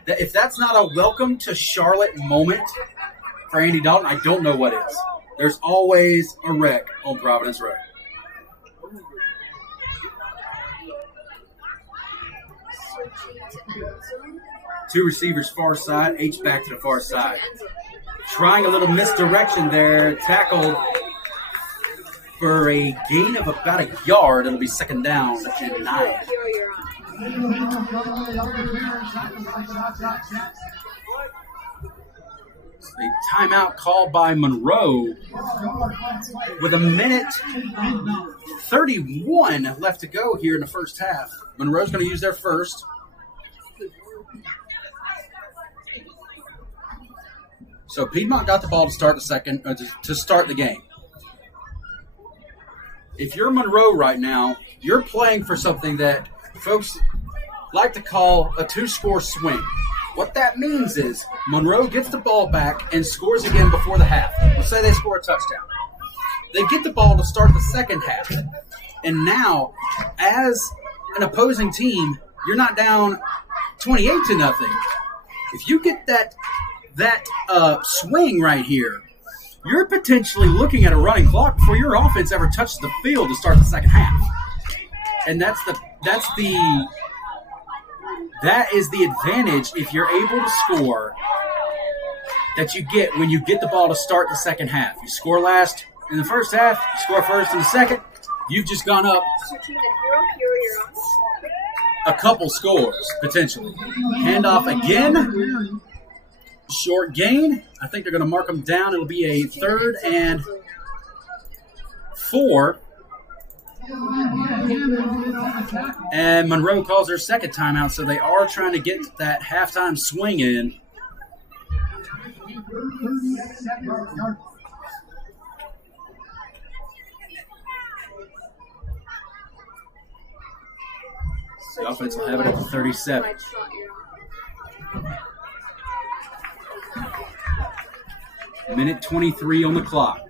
If that's not a welcome to Charlotte moment for Andy Dalton, I don't know what is. There's always a wreck on Providence Road. Two receivers far side, H back to the far side. Trying a little misdirection there, tackled for a gain of about a yard. It'll be 2nd down and 9. A timeout called by Monroe with 1:31 left to go here in the first half. Monroe's going to use their first. So Piedmont got the ball to start the second, to start the game. If you're Monroe right now, you're playing for something that folks like to call a 2-score swing. What that means is Monroe gets the ball back and scores again before the half. Let's say they score a touchdown. They get the ball to start the second half. And now, as an opposing team, you're not down 28-0. If you get that swing right here, you're potentially looking at a running clock before your offense ever touches the field to start the second half. And that is the advantage if you're able to score that you get when you get the ball to start the second half. You score last in the first half, you score first in the second, you've just gone up a couple scores, potentially. Handoff again. Short gain. I think they're going to mark them down. It'll be a 3rd and 4. And Monroe calls their second timeout, so they are trying to get that halftime swing in. The offense will have it at the 37. Minute 23 on the clock.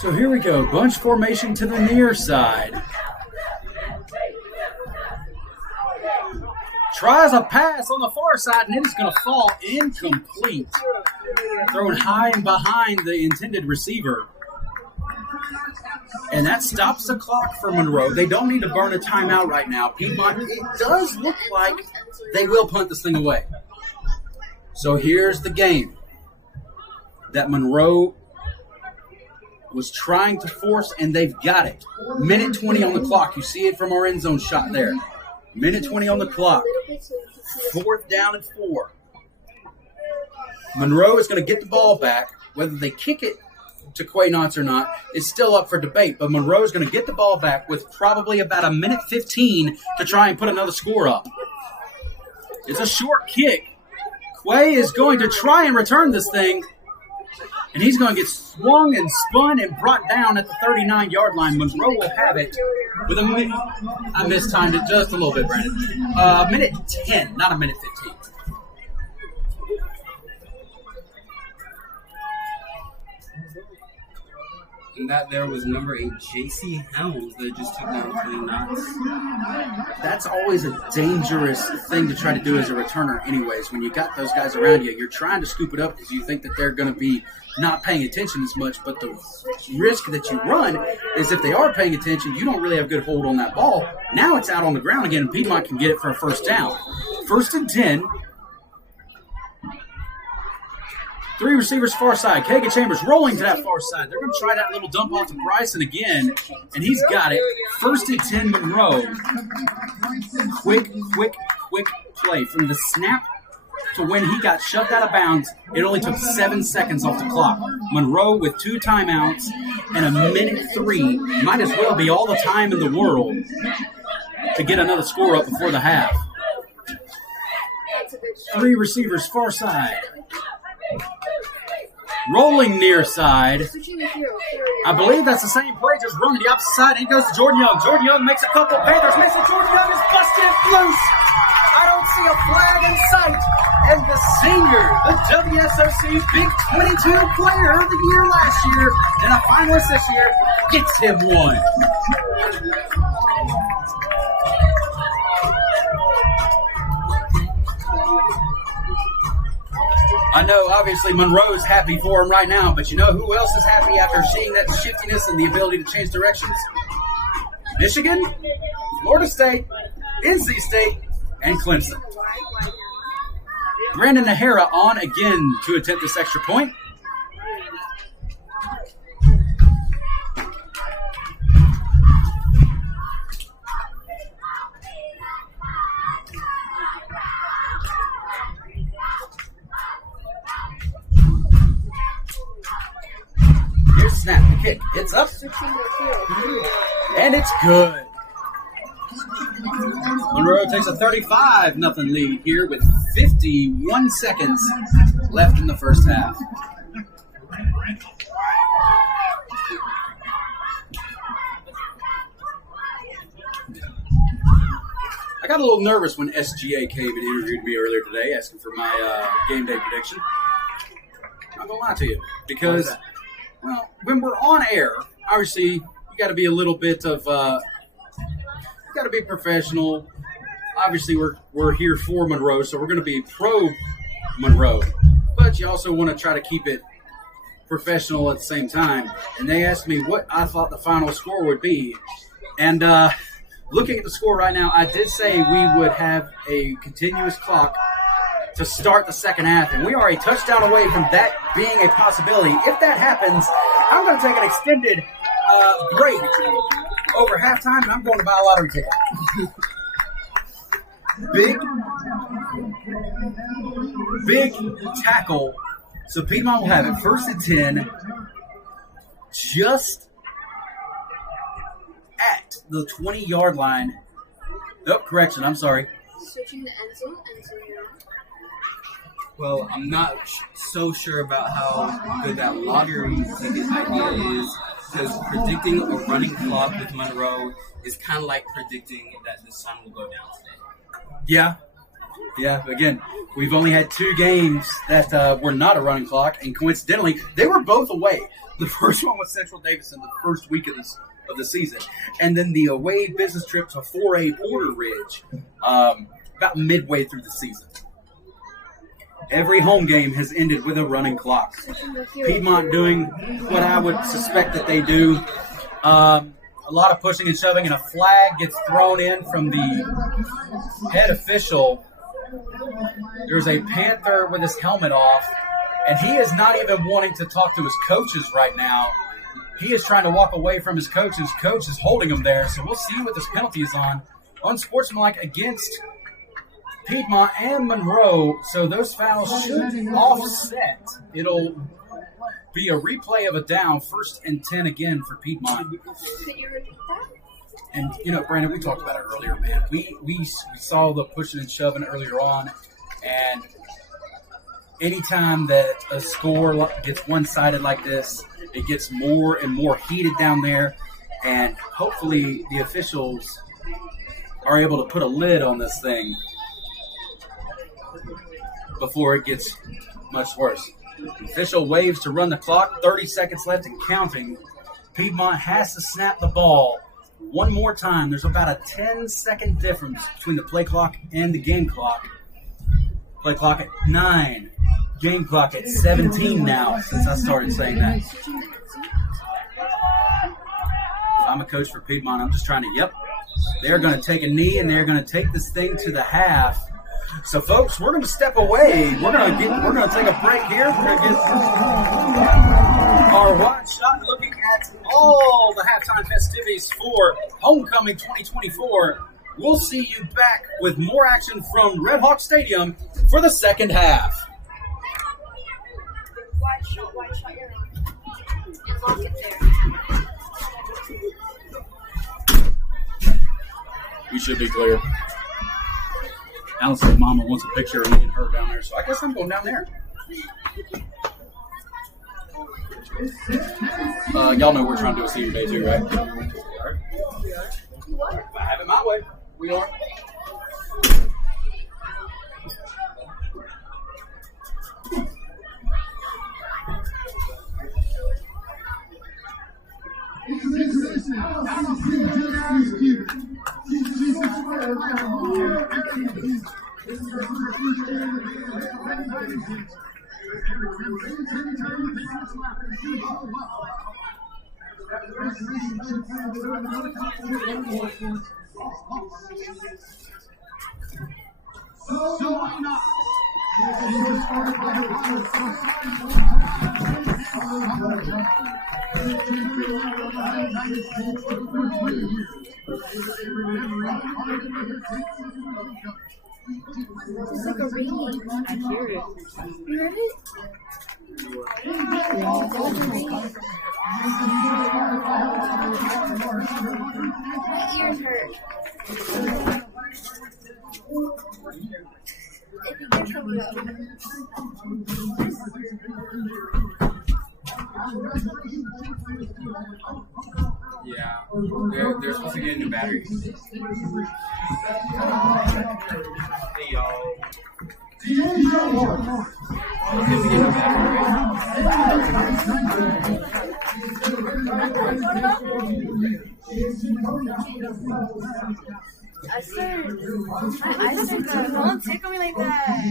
So here we go. Bunch formation to the near side. Tries a pass on the far side, and it is going to fall incomplete. Thrown high and behind the intended receiver. And that stops the clock for Monroe. They don't need to burn a timeout right now. Piedmont, it does look like they will punt this thing away. So here's the game that Monroe was trying to force, and they've got it. Minute 20 on the clock. You see it from our end zone shot there. Minute 20 on the clock. 4th down and 4. Monroe is going to get the ball back. Whether they kick it to Quaynotts or not is still up for debate, but Monroe is going to get the ball back with probably about a minute 15 to try and put another score up. It's a short kick. Quay is going to try and return this thing, and he's going to get swung and spun and brought down at the 39-yard line. Monroe will have it with a minute. I mistimed it just a little bit, Brandon. Minute 10, not a minute 15. And that there was number 8, J.C. Helms, that just took down Piedmont. That's always a dangerous thing to try to do as a returner anyways. When you got those guys around you, you're trying to scoop it up because you think that they're going to be not paying attention as much. But the risk that you run is if they are paying attention, you don't really have good hold on that ball. Now it's out on the ground again, and Piedmont can get it for a 1st down. 1st and 10. 3 receivers far side. Kagan Chambers rolling to that far side. They're going to try that little dump off to Bryson again, and he's got it. 1st and 10 Monroe. Quick play. From the snap to when he got shoved out of bounds, it only took 7 seconds off the clock. Monroe with 2 timeouts and a minute 3. Might as well be all the time in the world to get another score up before the half. 3 receivers far side. Rolling near side. I believe that's the same play, just running the opposite side. He goes to Jordan Young. Jordan Young makes a couple. Panthers miss it. Jordan Young is busted loose. I don't see a flag in sight. And the senior, the WSOC Big 22 player of the year last year and a finalist this year, gets him one. I know, obviously, Monroe's happy for him right now, but you know who else is happy after seeing that shiftiness and the ability to change directions? Michigan, Florida State, NC State, and Clemson. Brandon Nahara on again to attempt this extra point. Snap, the kick, it's up, and it's good. Monroe takes a 35-0 lead here with 51 seconds left in the first half. I got a little nervous when SGA came and interviewed me earlier today asking for my game day prediction. I'm not going to lie to you, because well, when we're on air, obviously, you got to be a little bit of, you got to be professional. Obviously, we're here for Monroe, so we're going to be pro Monroe. But you also want to try to keep it professional at the same time. And they asked me what I thought the final score would be. And looking at the score right now, I did say we would have a continuous clock to start the second half, and we are a touchdown away from that being a possibility. If that happens, I'm going to take an extended break over halftime, and I'm going to buy a lottery ticket. Big tackle. So Piedmont will have it first and 10, just at the 20-yard line. Oh, correction, I'm sorry. Switching to end zone, you're on. Well, I'm not so sure about how good that lottery ticket idea is, because predicting a running clock with Monroe is kind of like predicting that the sun will go down today. Yeah. Again, we've only had 2 games that were not a running clock, and coincidentally, they were both away. The first one was Central Davidson the first week of the season, and then the away business trip to 4A Porter Ridge about midway through the season. Every home game has ended with a running clock. Piedmont doing what I would suspect that they do. A lot of pushing and shoving, and a flag gets thrown in from the head official. There's a Panther with his helmet off, and he is not even wanting to talk to his coaches right now. He is trying to walk away from his coach. His coach is holding him there, so we'll see what this penalty is on. Unsportsmanlike against Piedmont and Monroe, so those fouls should offset. It'll be a replay of a down, first and 10 again for Piedmont. Can you repeat that? And, Brandon, we talked about it earlier, man. We saw the pushing and shoving earlier on, and anytime that a score gets one-sided like this, it gets more and more heated down there, and hopefully the officials are able to put a lid on this thing before it gets much worse. The official waves to run the clock, 30 seconds left and counting. Piedmont has to snap the ball one more time. There's about a 10-second difference between the play clock and the game clock. Play clock at 9. Game clock at 17 now, since I started saying that. I'm a coach for Piedmont. I'm just trying to, they're going to take a knee, and they're going to take this thing to the half. So, folks, we're going to step away. We're going to take a break here. We're going to get our wide shot, looking at all the halftime festivities for Homecoming 2024. We'll see you back with more action from Red Hawk Stadium for the second half. Wide shot, you're on. And lock it there. We should be clear. Allison's mama wants a picture of me and her down there, so I guess I'm going down there. Y'all know we're trying to do a senior day too, right? If I have it my way, we are. It's like a ring. I hear it. You heard it? My ears hurt. If you get from Yeah, they're supposed to get a new battery. Hey, y'all. I started, my eyes started going, don't tickle me like that.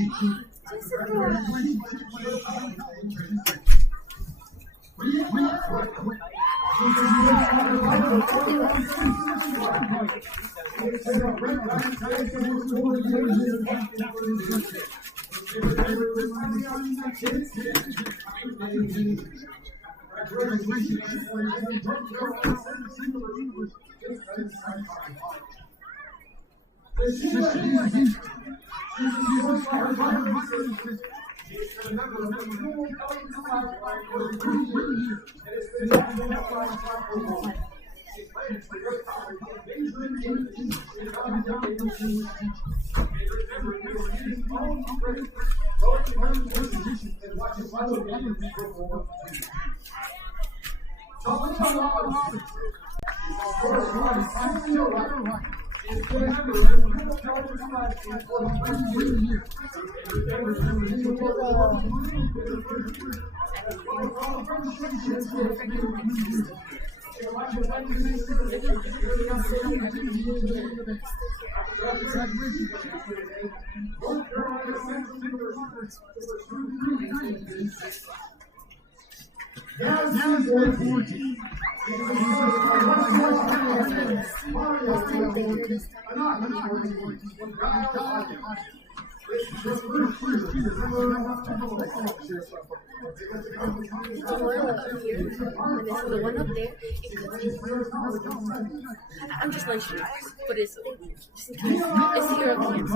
The one up there, I'm just like sure, but it's just in case. It's the European.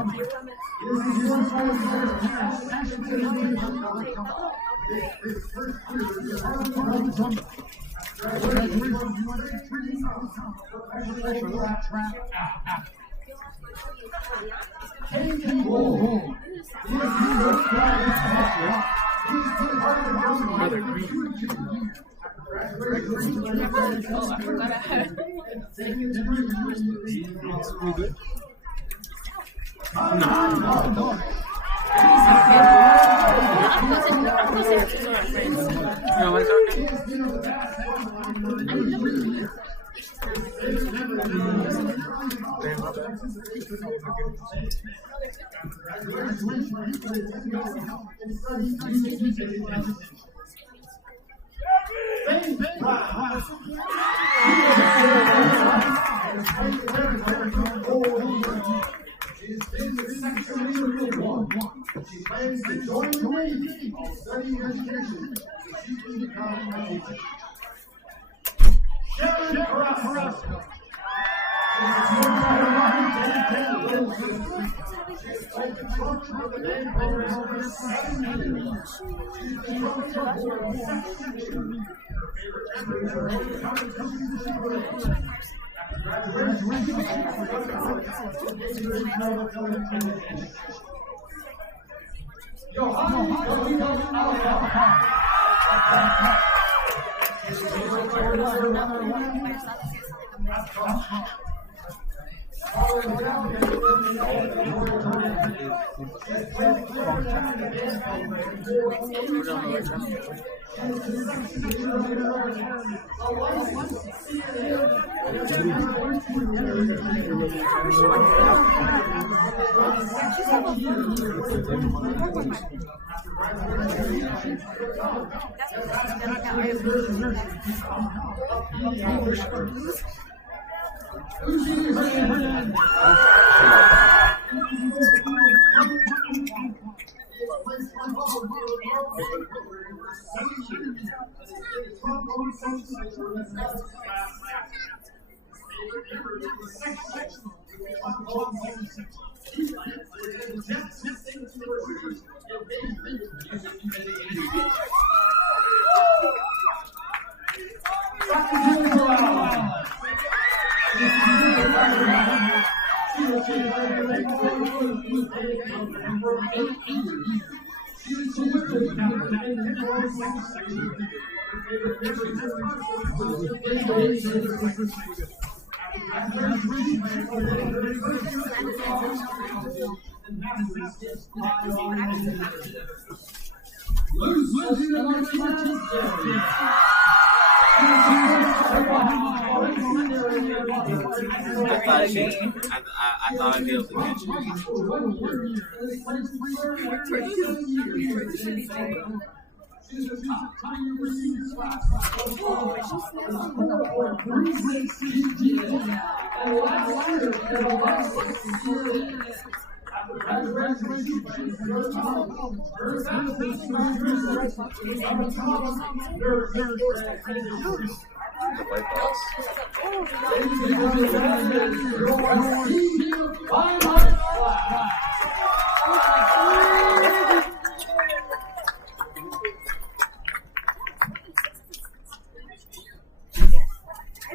I thought I'd be able to catch it. The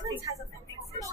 White has a big fish.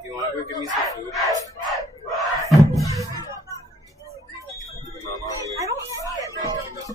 Do you want to go give me some food? I don't see it.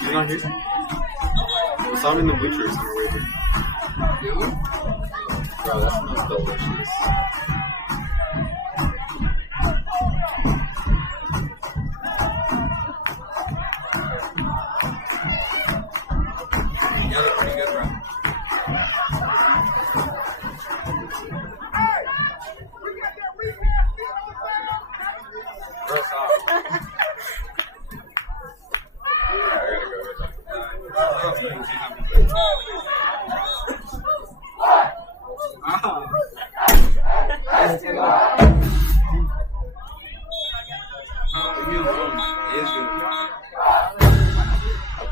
You're not here? I saw him in the bleachers on the way here. Bro, that smells delicious. You look pretty good, bro. Bro, stop.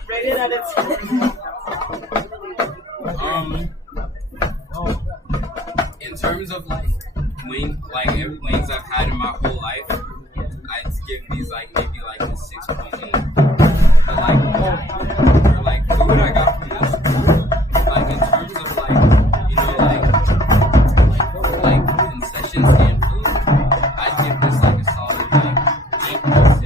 Rated out of 10. In terms of like every wings I've had in my whole life, I'd give these like maybe like a 6.8. But like for food I got from this, like in terms of like you know like concession stand food, I'd give this like a solid like 8.6.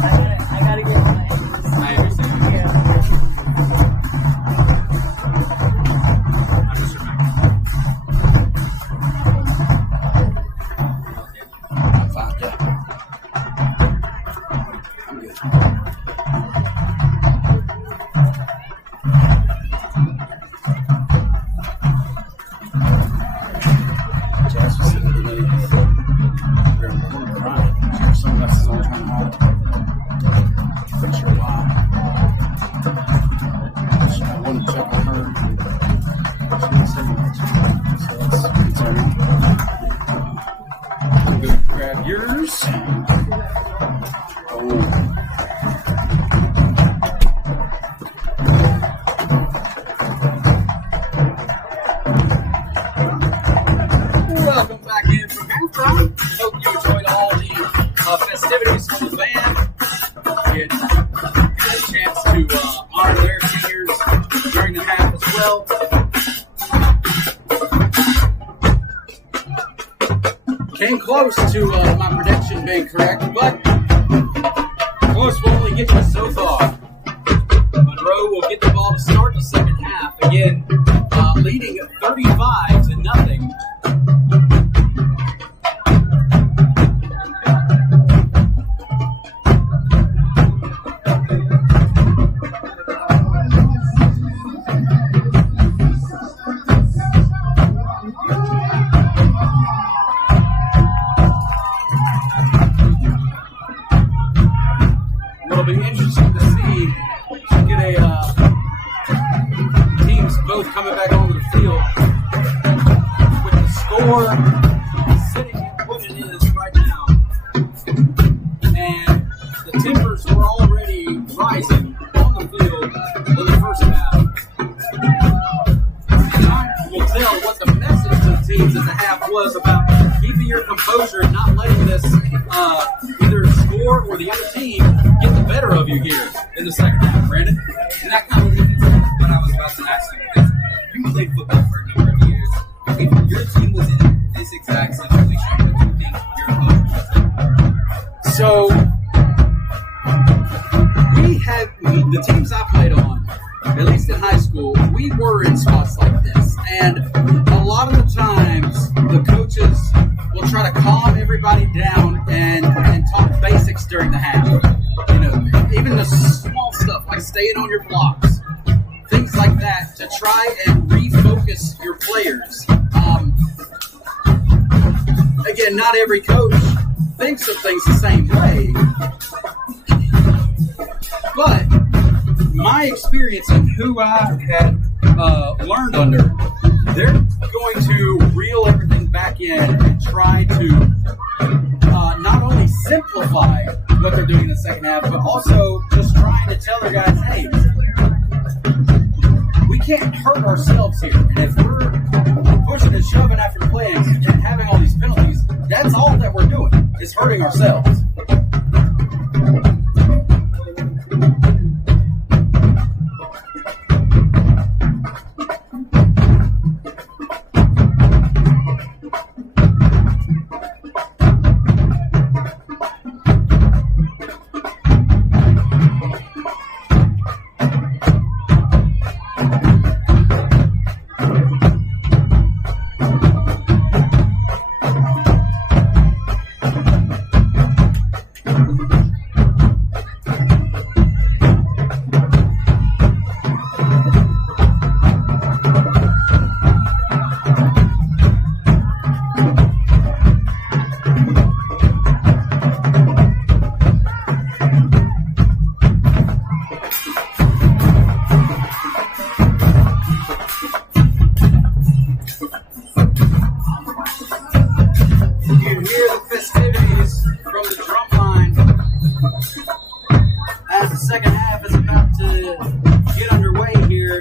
I gotta get mine. I understand. Yeah. I'm just remembering. I'm fine, yeah. I'm good. Jazz was sitting today. We're crying. Sunglasses on, trying hard. Pretty sure why. I wanted to check on her. She didn't say much. So that's concerning. I'm going to grab yours. Oh. Welcome back in from halftime. Hope you enjoyed all the festivities from the band. Get a chance to honor their seniors during the half as well. Came close to my prediction being correct, but close will only get you so far. Monroe will get the ball to start the second half. Again, leading 35-0. both coming back onto the field with the score sitting at what it is right now. And the tempers were already rising on the field in the first half. Time will tell what the message to the teams at the half was about keeping your composure and not letting this either score or the other team get the better of you here in the second half, Brandon. And that kind of leads into what I was about to ask you, because you played football for a number of years. If your team was in this exact situation, what do you think your coach would do? So, we had the teams I played on, at least in high school, we were in spots like this. And a lot of the times, the coaches will try to calm everybody down and talk basics during the half. You know, even the small stuff like staying on your blocks, things like that, to try and refocus your players. Again, not every coach thinks of things the same way, but my experience and who I had learned under, they're going to reel everything back in and try to not only simplify what they're doing in the second half, but also just trying to tell their guys, hey, we can't hurt ourselves here. And if we're pushing and shoving after plays and having all these penalties, that's all that we're doing, is hurting ourselves.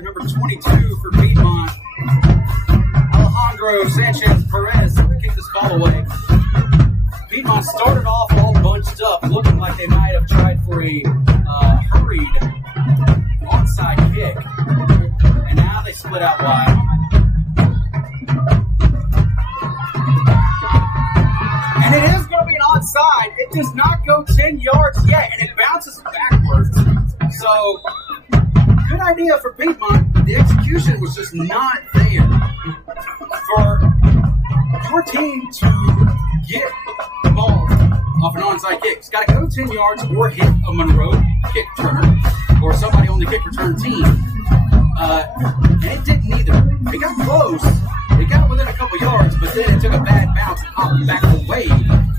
Number 22 for Piedmont, Alejandro Sanchez Perez kicked this ball away. Piedmont started off all bunched up, looking like they might have tried for a hurried onside kick, and now they split out wide. And it is going to be an onside. It does not go 10 yards yet, and it bounces backwards. So, good idea for Piedmont. The execution was just not there. For your team to get the ball off an onside kick, it's got to go 10 yards or hit a Monroe kick returner or somebody on the kick return team. And it didn't either. It got close. It got within a couple yards, but then it took a bad bounce and popped back away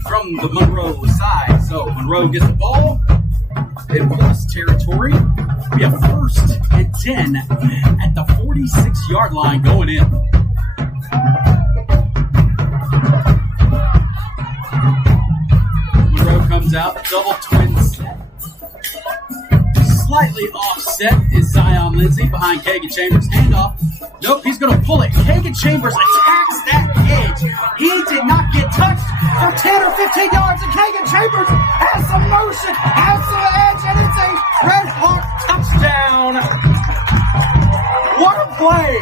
from the Monroe side. So Monroe gets the ball in plus territory. We have 1st and 10 at the 46-yard line going in. Monroe comes out, double twins. Slightly offset is Zion Lindsay behind Kagan Chambers. Handoff. Nope, he's going to pull it. Kagan Chambers attacks that edge. He did not get touched for 10 or 15 yards, and Kagan Chambers has some motion, has some edge, and it's a Red Hawk touchdown. What a play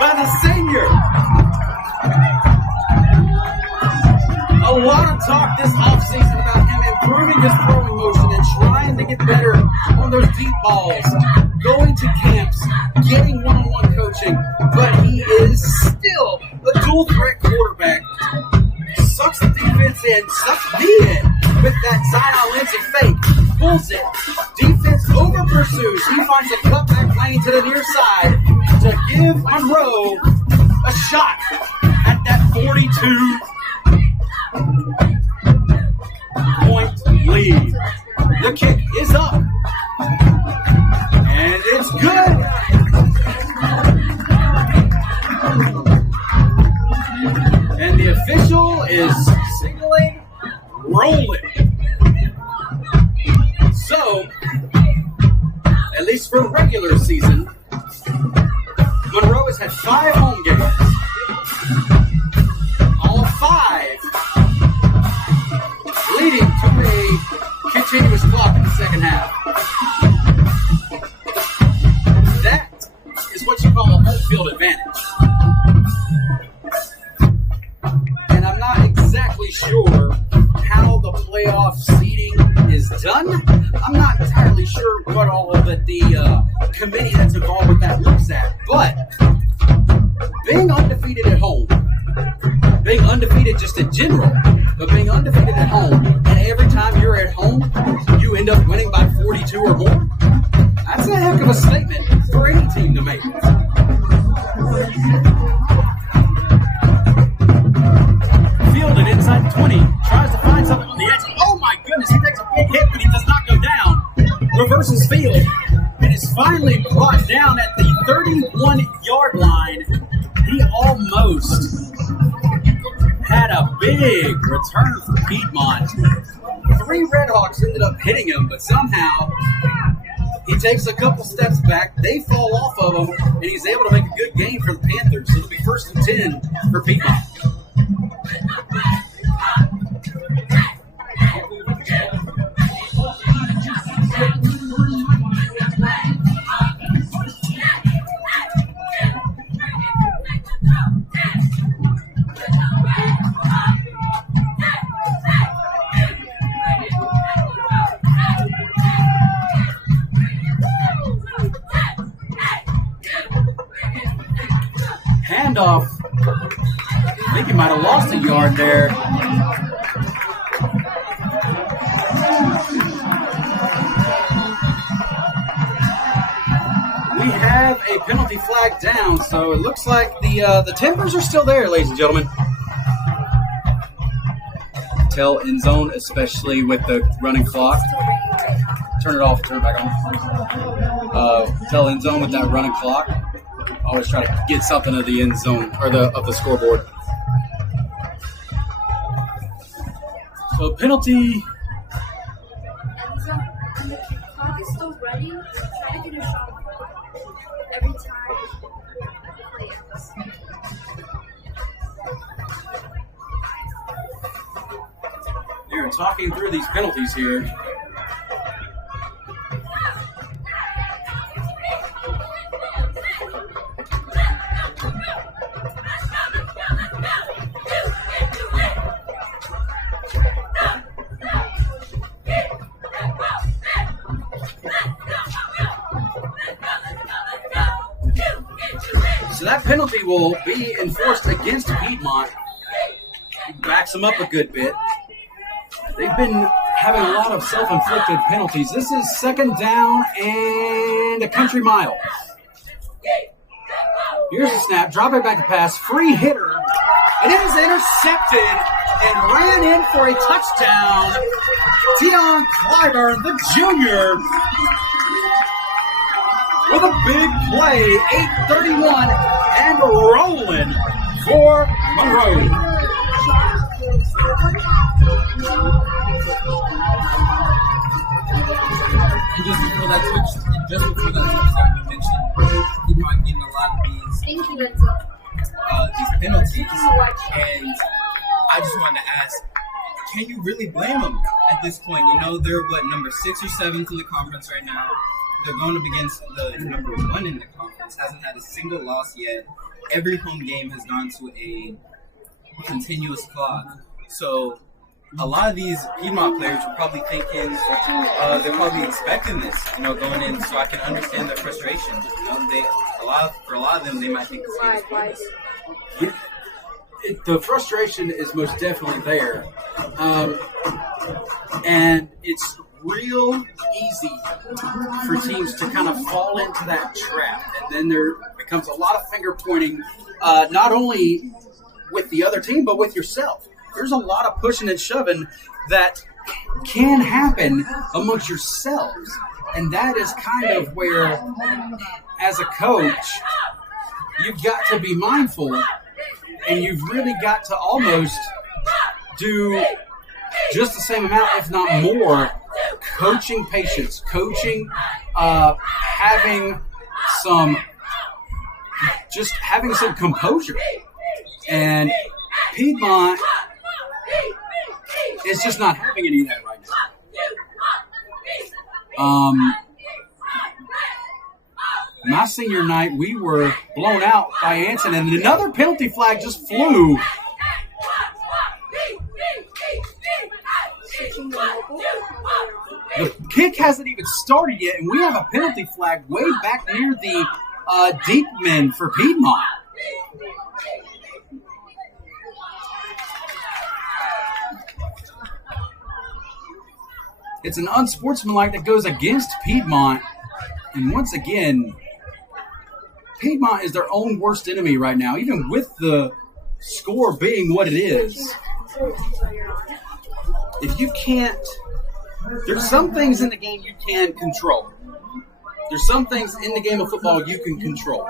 by the senior. A lot of talk this offseason about him improving his throwing motion and trying to get better on those deep balls, going to camps, getting one-on-one coaching, but he is still a dual-threat quarterback. Sucks the defense in, sucks me in with that Zion Lindsay fake. Pulls it. Defense over-pursues. He finds a cutback lane to the near side to give Monroe a shot at that 42-point lead. The kick is up. And it's good. is signaling rolling. So, at least for regular season, Monroe has had 5 home games. All 5 leading to a continuous clock in the second half. That is what you call a home field advantage. And I'm not exactly sure how the playoff seeding is done. I'm not entirely sure what all of the committee that's involved with that looks at. But being undefeated at home, being undefeated just in general, but being undefeated at home, and every time you're at home, you end up winning by 42 or more, that's a heck of a statement for any team to make. Fielded inside 20, tries to find something on the edge. Oh my goodness, he takes a big hit, but he does not go down. Reverses field, and is finally brought down at the 31-yard line. He almost had a big return for Piedmont. 3 Redhawks ended up hitting him, but somehow he takes a couple steps back. They fall off of him, and he's able to make a good gain for the Panthers. So it'll be 1st and 10 for Piedmont. Handoff. I think he might have lost a yard there. We have a penalty flag down, so it looks like the tempers are still there, ladies and gentlemen. Tell end zone, especially with the running clock. Turn it off, turn it back on. Tell end zone with that running clock. Always try to get something of the end zone or of the scoreboard. So penalty. And the clock is still ready. Try to get a shot every time the play ends. They're talking through these penalties here. So that penalty will be enforced against Piedmont. It backs them up a good bit. They've been having a lot of self-inflicted penalties. This is 2nd down and a country mile. Here's the snap. Drop it back to pass. Free hitter. And it is intercepted and ran in for a touchdown. Dion Clyburn, the junior, with a big play. 8:31 and rolling for Monroe. And just before that touchdown, you mentioned Piedmont getting a lot of these penalties, and I just wanted to ask, can you really blame them at this point? You know, they're number 6 or 7 in the conference right now. They're going up against the number 1 in the conference. Hasn't had a single loss yet. Every home game has gone to a continuous clock. So a lot of these Piedmont players are probably thinking, they're probably expecting this, going in. So I can understand their frustration. For a lot of them, they might think this game is pointless. The frustration is most definitely there, and it's real easy for teams to kind of fall into that trap, and then there becomes a lot of finger pointing, not only with the other team but with yourself. There's a lot of pushing and shoving that can happen amongst yourselves, and that is kind of where, as a coach, you've got to be mindful, and you've really got to almost do just the same amount, if not more, coaching patience, coaching, having some composure. And Piedmont is just not having any of that right now. My senior night, we were blown out by Anson, and another penalty flag just flew. The kick hasn't even started yet, and we have a penalty flag way back near the deep men for Piedmont. It's an unsportsmanlike that goes against Piedmont, and once again, Piedmont is their own worst enemy right now, even with the score being what it is. If you can't, there's some things in the game you can control. There's some things in the game of football you can control.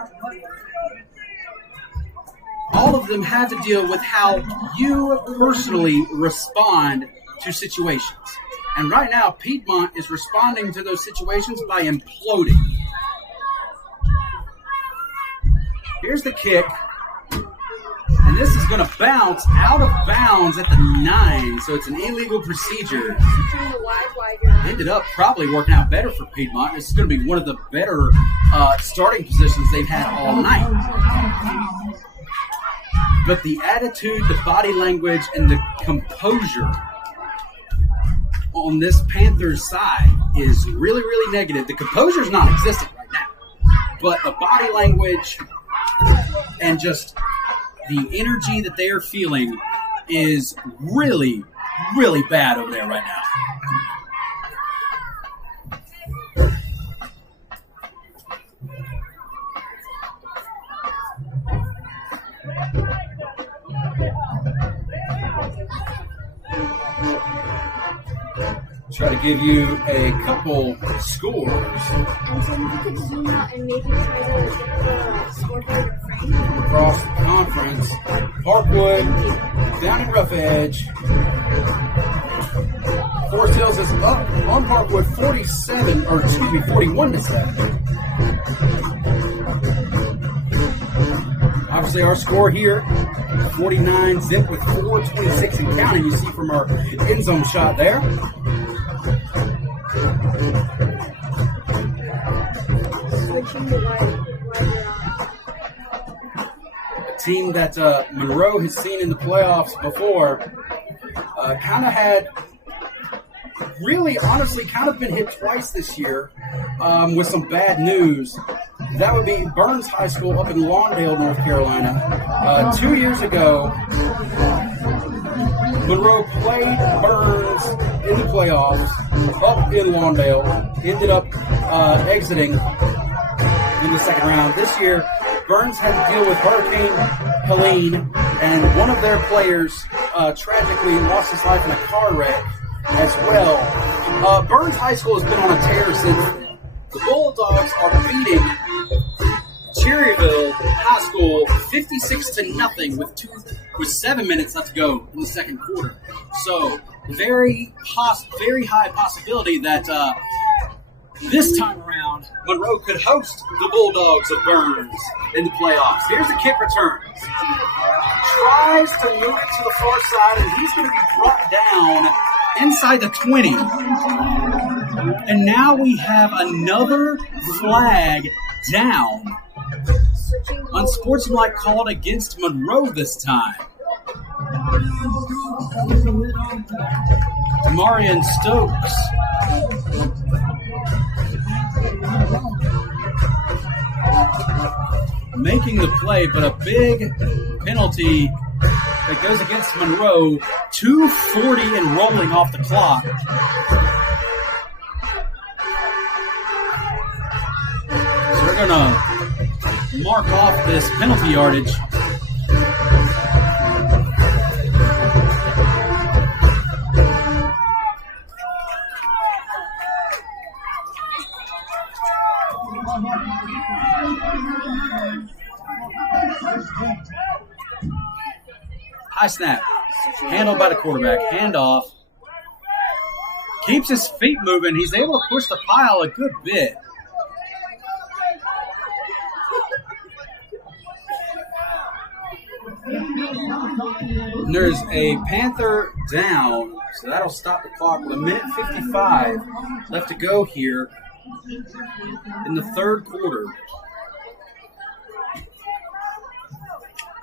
All of them have to deal with how you personally respond to situations. And right now, Piedmont is responding to those situations by imploding. Here's the kick. And this is going to bounce out of bounds at the 9. So it's an illegal procedure. Ended up probably working out better for Piedmont. This is going to be one of the better starting positions they've had all night. But the attitude, the body language, and the composure on this Panthers side is really, really negative. The composure is non-existent right now. But the body language and just the energy that they are feeling is really, really bad over there right now. Try to give you a couple scores. And so you could zoom out and maybe try to get the scoreboard frame. Across the conference, Parkwood, down in Rough Edge. Forest Hills is up on Parkwood 41-7. Obviously, our score here, 49 zip with 4:26 and counting. You see from our end zone shot there. Switching to wide A team that Monroe has seen in the playoffs before, kind of had really, honestly, kind of been hit twice this year with some bad news. That would be Burns High School up in Lawndale, North Carolina. 2 years ago, Monroe played Burns in the playoffs up in Lawndale, ended up exiting in the second round. This year, Burns had to deal with Hurricane Helene, and one of their players tragically lost his life in a car wreck as well. Burns High School has been on a tear since then. The Bulldogs are beating Cherryville High School 56-0 with 7 minutes left to go in the second quarter. So very high possibility that this time around Monroe could host the Bulldogs of Burns in the playoffs. Here's the kick return. Tries to move it to the far side, and he's going to be brought down inside the 20. And now we have another flag down. Unsportsmanlike called against Monroe this time. Marion Stokes making the play, but a big penalty that goes against Monroe. 2:40 and rolling off the clock. So we're going to mark off this penalty yardage. High snap. Handled by the quarterback. Handoff. Keeps his feet moving. He's able to push the pile a good bit. And there's a Panther down, so that'll stop the clock with 1:55 left to go here in the third quarter.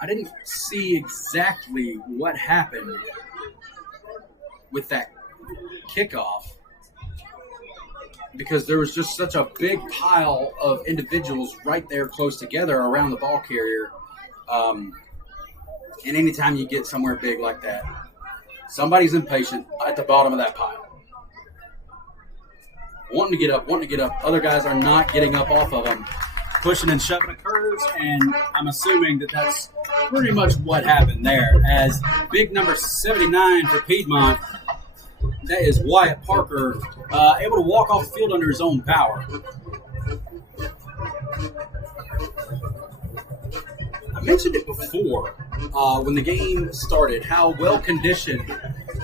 I didn't see exactly what happened with that kickoff because there was just such a big pile of individuals right there close together around the ball carrier. And anytime you get somewhere big like that, somebody's impatient at the bottom of that pile. Wanting to get up. Other guys are not getting up off of them. Pushing and shoving occurs, and I'm assuming that that's pretty much what happened there. As big number 79 for Piedmont, that is Wyatt Parker, able to walk off the field under his own power. I mentioned it before when the game started, how well-conditioned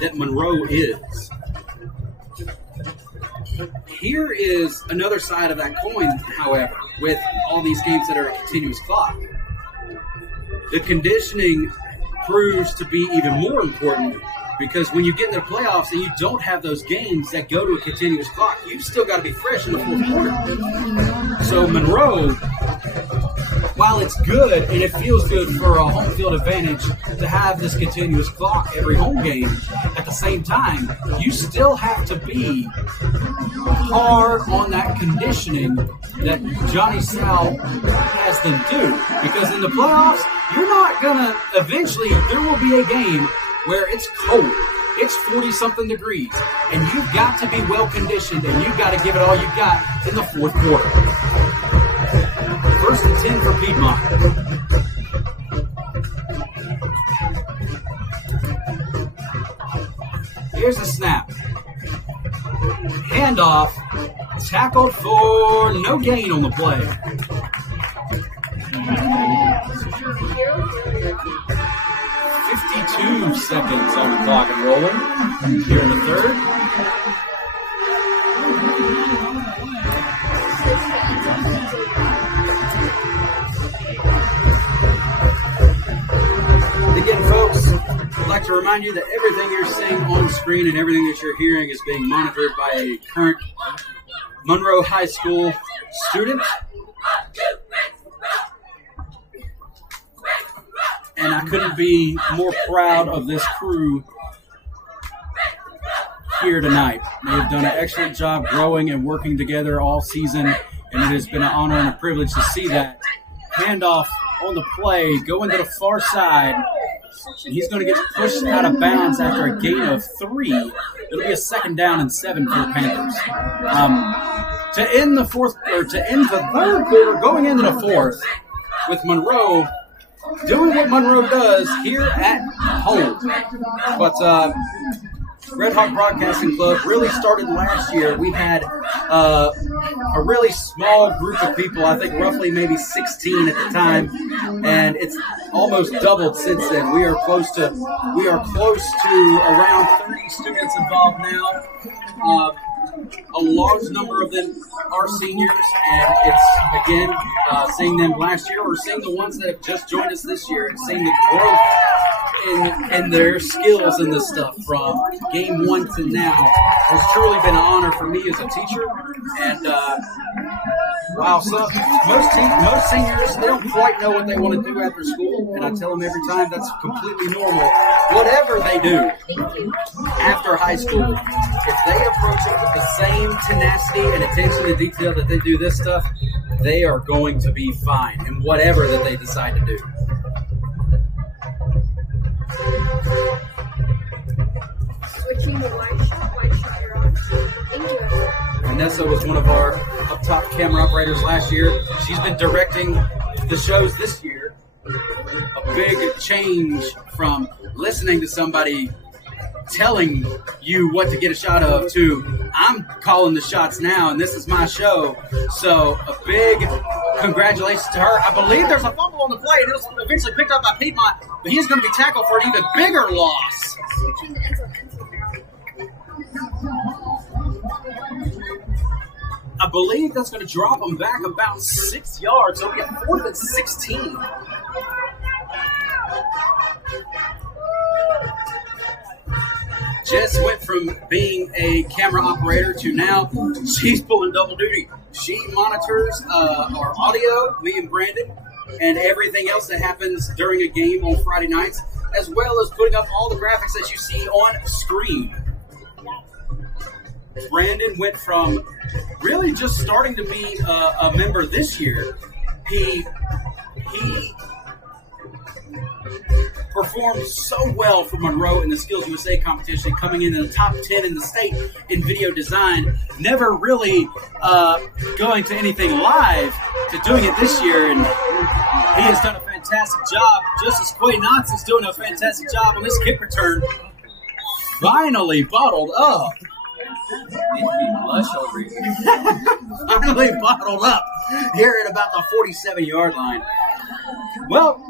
that Monroe is. Here is another side of that coin, however, with all these games that are a continuous clock. The conditioning proves to be even more important because when you get into the playoffs and you don't have those games that go to a continuous clock, you've still got to be fresh in the fourth quarter. So Monroe, while it's good and it feels good for a home field advantage to have this continuous clock every home game, at the same time, you still have to be hard on that conditioning that Johnny Sal has them do. Because in the playoffs, you're not going to, eventually, there will be a game where it's cold. It's 40-something degrees. And you've got to be well-conditioned and you've got to give it all you got in the fourth quarter. First and 10 for Piedmont. Here's the snap. Handoff. Tackled for no gain on the play. 52 seconds on the clock and rolling here in the third. Again, folks, I'd like to remind you that everything you're seeing on screen and everything that you're hearing is being monitored by a current Monroe High School student. And I couldn't be more proud of this crew here tonight. They have done an excellent job growing and working together all season, and it has been an honor and a privilege to see that. Handoff on the play, going to the far side, and he's going to get pushed out of bounds after a gain of 3. It'll be a second down and 7 for the Panthers. To end the third quarter, going into the fourth, with Monroe doing what Monroe does here at home. But Red Hawk Broadcasting Club really started last year. We had a really small group of people, I think roughly maybe 16 at the time, and it's almost doubled since then. We are close to around 30 students involved now. A large number of them are seniors, and it's, again, seeing them last year or seeing the ones that have just joined us this year and seeing the growth in their skills in this stuff from game 1 to now has truly been an honor for me as a teacher. And wow, so most seniors, they don't quite know what they want to do after school, and I tell them every time that's completely normal. Whatever they do after high school, if they approach it with the same tenacity and attention to detail that they do this stuff, they are going to be fine in whatever that they decide to do. Switching the white shot you're on. Thank you. Vanessa was one of our up-top camera operators last year. She's been directing the shows this year. A big change from listening to somebody telling you what to get a shot of to I'm calling the shots now and this is my show. So a big congratulations to her. I believe there's a fumble on the play and it was eventually picked up by Piedmont, but he's going to be tackled for an even bigger loss. Between the end zone and end zone. I believe that's going to drop him back about 6 yards. It'll be a 4th and 16. Jess went from being a camera operator to now she's pulling double duty. She monitors our audio, me and Brandon, and everything else that happens during a game on Friday nights, as well as putting up all the graphics that you see on screen. Brandon went from really just starting to be a member this year. He performed so well for Monroe in the Skills USA competition, coming in the top 10 in the state in video design, never really going to anything live, to doing it this year, and he has done a fantastic job, just as Quay Knotts is doing a fantastic job on this kick return. Finally bottled up. Blush over here. Finally bottled up here at about the 47-yard line. Well,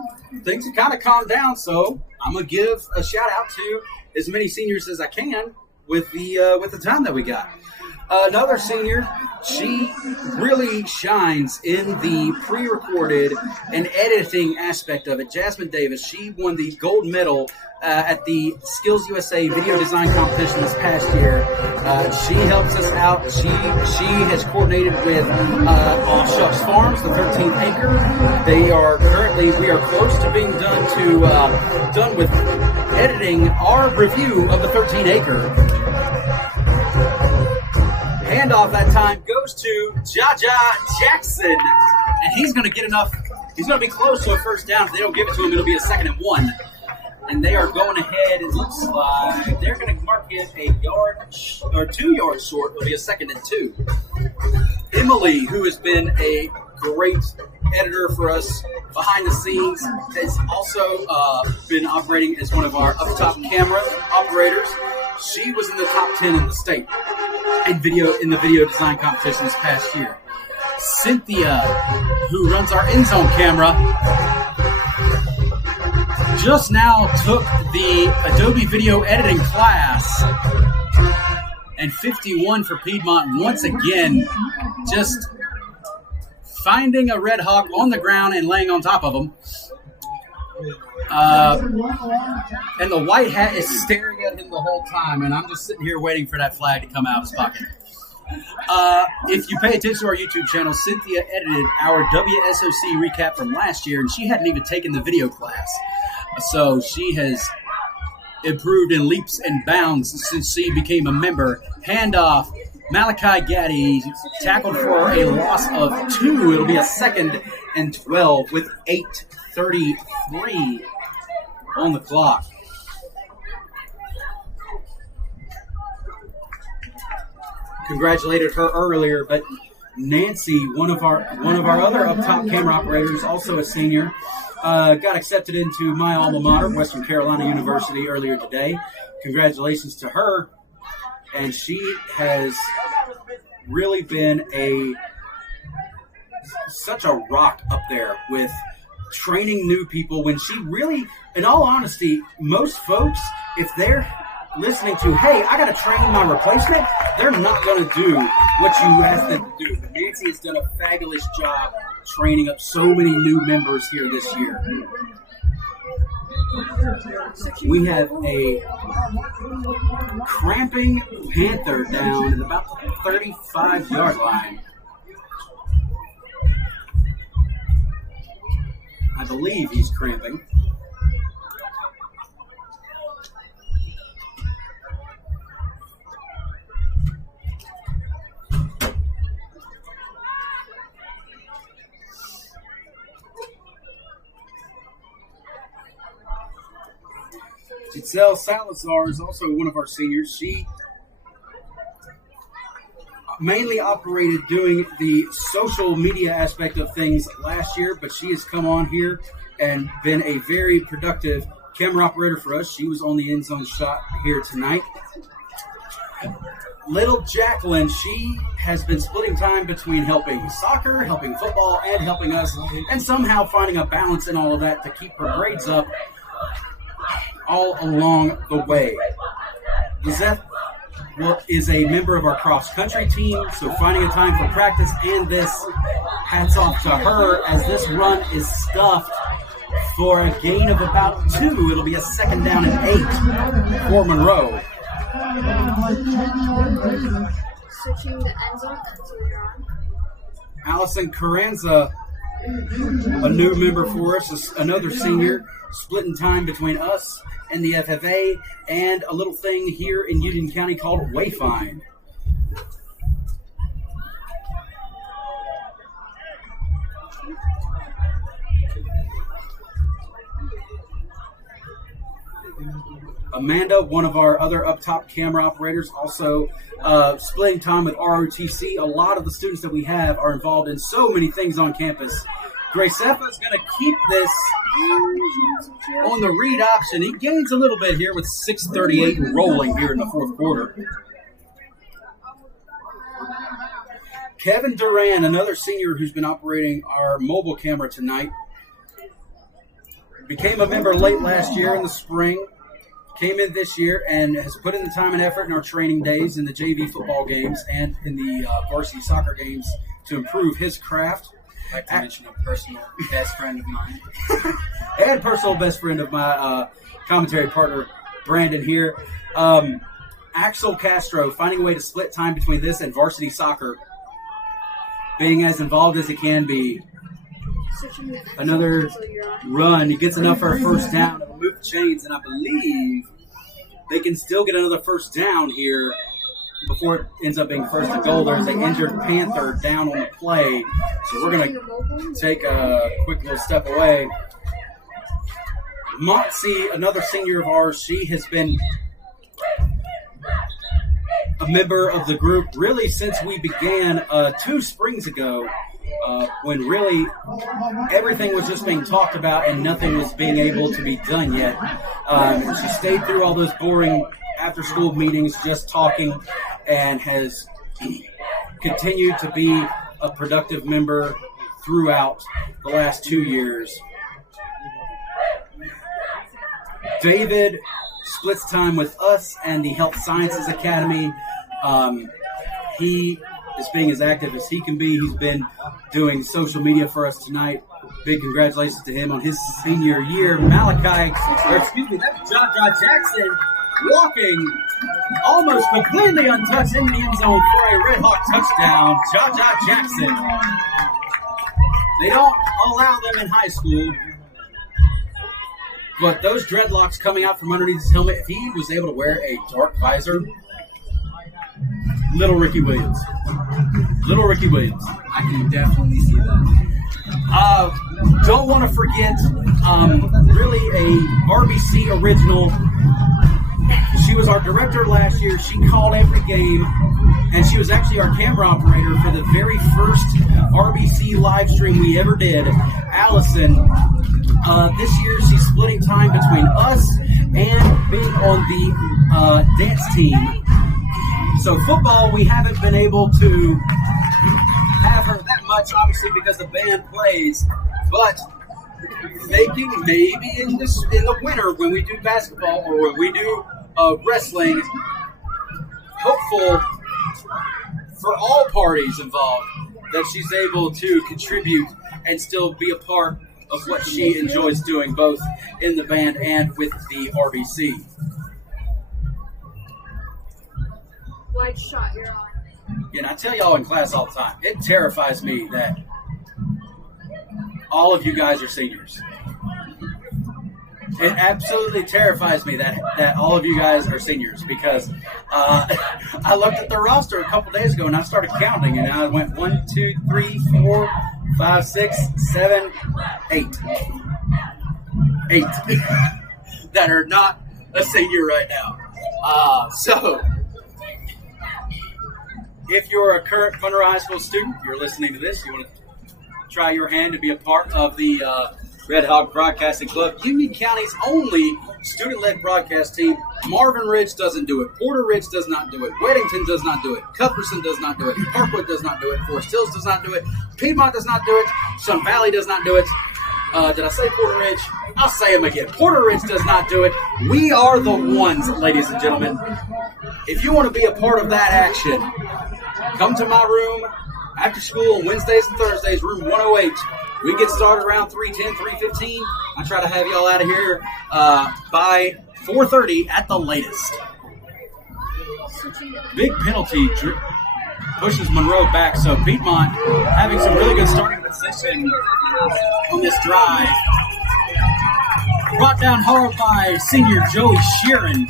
things have kind of calmed down, so I'm gonna give a shout out to as many seniors as I can with the time that we got. Another senior, she really shines in the pre-recorded and editing aspect of it. Jasmine Davis, she won the gold medal at the Skills USA video design competition this past year. She helps us out. She has coordinated with All Shucks Farms, the 13th acre. We are close to being done with editing our review of the 13 acre. Handoff that time goes to Jaja Jackson, and he's going to get enough. He's going to be close to a first down. If they don't give it to him, it'll be a 2nd and 1. And they are going ahead. It looks like they're going to mark it a yard or 2 yards short. It'll be a 2nd and 2. Emily, who has been a great editor for us behind the scenes, has also been operating as one of our up-top camera operators. She was in the top 10 in the state in the video design competition this past year. Cynthia, who runs our end zone camera, just now took the Adobe video editing class, and 51 for Piedmont once again, just finding a Red Hawk on the ground and laying on top of him. And the white hat is staring at him the whole time, and I'm just sitting here waiting for that flag to come out of his pocket. If you pay attention to our YouTube channel, Cynthia edited our WSOC recap from last year, and she hadn't even taken the video class. So she has improved in leaps and bounds since she became a member. Handoff, Malachi Gaddy tackled for a loss of 2. It'll be a 2nd and 12 with 8:33 on the clock. Congratulated her earlier, but Nancy, one of our other up top camera operators, also a senior, got accepted into my alma mater, Western Carolina University, earlier today. Congratulations to her, and she has really been such a rock up there with training new people. When she really, in all honesty, most folks, if they're listening to, hey, I got to train my replacement, they're not going to do what you ask them to do. But Nancy has done a fabulous job training up so many new members here this year. We have a cramping Panther down at about the 35-yard line. I believe he's cramping. Giselle Salazar is also one of our seniors. She mainly operated doing the social media aspect of things last year, but she has come on here and been a very productive camera operator for us. She was on the end zone shot here tonight. Little Jacqueline, she has been splitting time between helping soccer, helping football, and helping us, and somehow finding a balance in all of that to keep her grades up all along the way. Lizette is a member of our cross-country team, so finding a time for practice and this, hats off to her, as this run is stuffed for a gain of about 2. It'll be a second down and 8 for Monroe. Switching the end zone, so you're on. Allison Carranza, a new member for us, another senior, splitting time between us and the FFA and a little thing here in Union County called Wayfind. Amanda, one of our other up top camera operators, also splitting time with ROTC. A lot of the students that we have are involved in so many things on campus. Gracefa is going to keep this on the read option. He gains a little bit here with 6:38 rolling here in the fourth quarter. Kevin Duran, another senior who's been operating our mobile camera tonight, became a member late last year in the spring. Came in this year and has put in the time and effort in our training days, in the JV football games, and in the varsity soccer games to improve his craft. I'd like to mention a personal best friend of mine. And personal best friend of my commentary partner, Brandon here. Axel Castro, finding a way to split time between this and varsity soccer, being as involved as he can be. Switching the end Another zone, so you're on. run. He gets enough for a first down. It'll move the chains, and I believe they can still get another first down here before it ends up being first and goal. There's an injured Panther down on the play, so we're going to take a quick little step away. Montse, another senior of ours, she has been a member of the group really since we began 2 springs ago. When really everything was just being talked about and nothing was being able to be done yet. She stayed through all those boring after-school meetings just talking and has continued to be a productive member throughout the last 2 years. David splits time with us and the Health Sciences Academy. He is being as active as he can be. He's been doing social media for us tonight. Big congratulations to him on his senior year. That's Jaja Jackson walking almost completely untouched in the end zone for a Red Hawk touchdown. Jaja Jackson. They don't allow them in high school, but those dreadlocks coming out from underneath his helmet, if he was able to wear a dark visor, Little Ricky Williams. I can definitely see that. Don't want to forget, really a RBC original. She was our director last year. She called every game, and she was actually our camera operator for the very first RBC live stream we ever did. Allison, this year she's splitting time between us and being on the dance team. So football, we haven't been able to have her that much, obviously, because the band plays. But thinking maybe in the winter when we do basketball or when we do wrestling, hopeful for all parties involved that she's able to contribute and still be a part of what she enjoys doing, both in the band and with the RBC. Wide shot, you're on. And I tell y'all in class all the time, it terrifies me that all of you guys are seniors. It absolutely terrifies me that all of you guys are seniors because I looked at the roster a couple days ago and I started counting and I went 1, 2, 3, 4, 5, 6, 7, 8. 8 that are not a senior right now. So if you're a current Monroe High School student, you're listening to this, you want to try your hand to be a part of the Red Hawk Broadcasting Club, Union County's only student-led broadcast team. Marvin Ridge doesn't do it. Porter Ridge does not do it. Weddington does not do it. Cuthbertson does not do it. Parkwood does not do it. Forest Hills does not do it. Piedmont does not do it. Sun Valley does not do it. Did I say Porter Ridge? I'll say them again. Porter Ridge does not do it. We are the ones, ladies and gentlemen. If you want to be a part of that action, come to my room after school on Wednesdays and Thursdays, room 108. We get started around 3:10, 3:15. I try to have y'all out of here by 4:30 at the latest. Big penalty pushes Monroe back, so Piedmont having some really good starting position on this drive. Brought down hard by senior Joey Sheeran,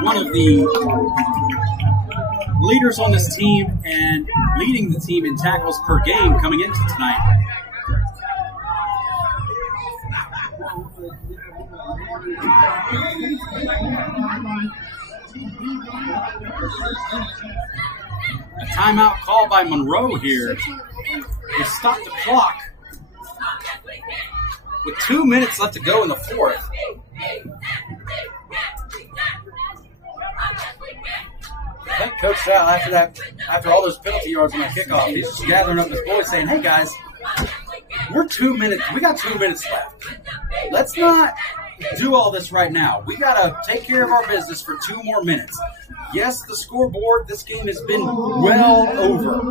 one of the leaders on this team and leading the team in tackles per game coming into tonight. A timeout call by Monroe here. They stopped the clock with 2 minutes left to go in the fourth. I think Coach Sal, after all those penalty yards on that kickoff, he's just gathering up his boys saying, hey guys, we got 2 minutes left. Let's not do all this right now. We got to take care of our business for 2 more minutes. Yes, the scoreboard, this game has been well over.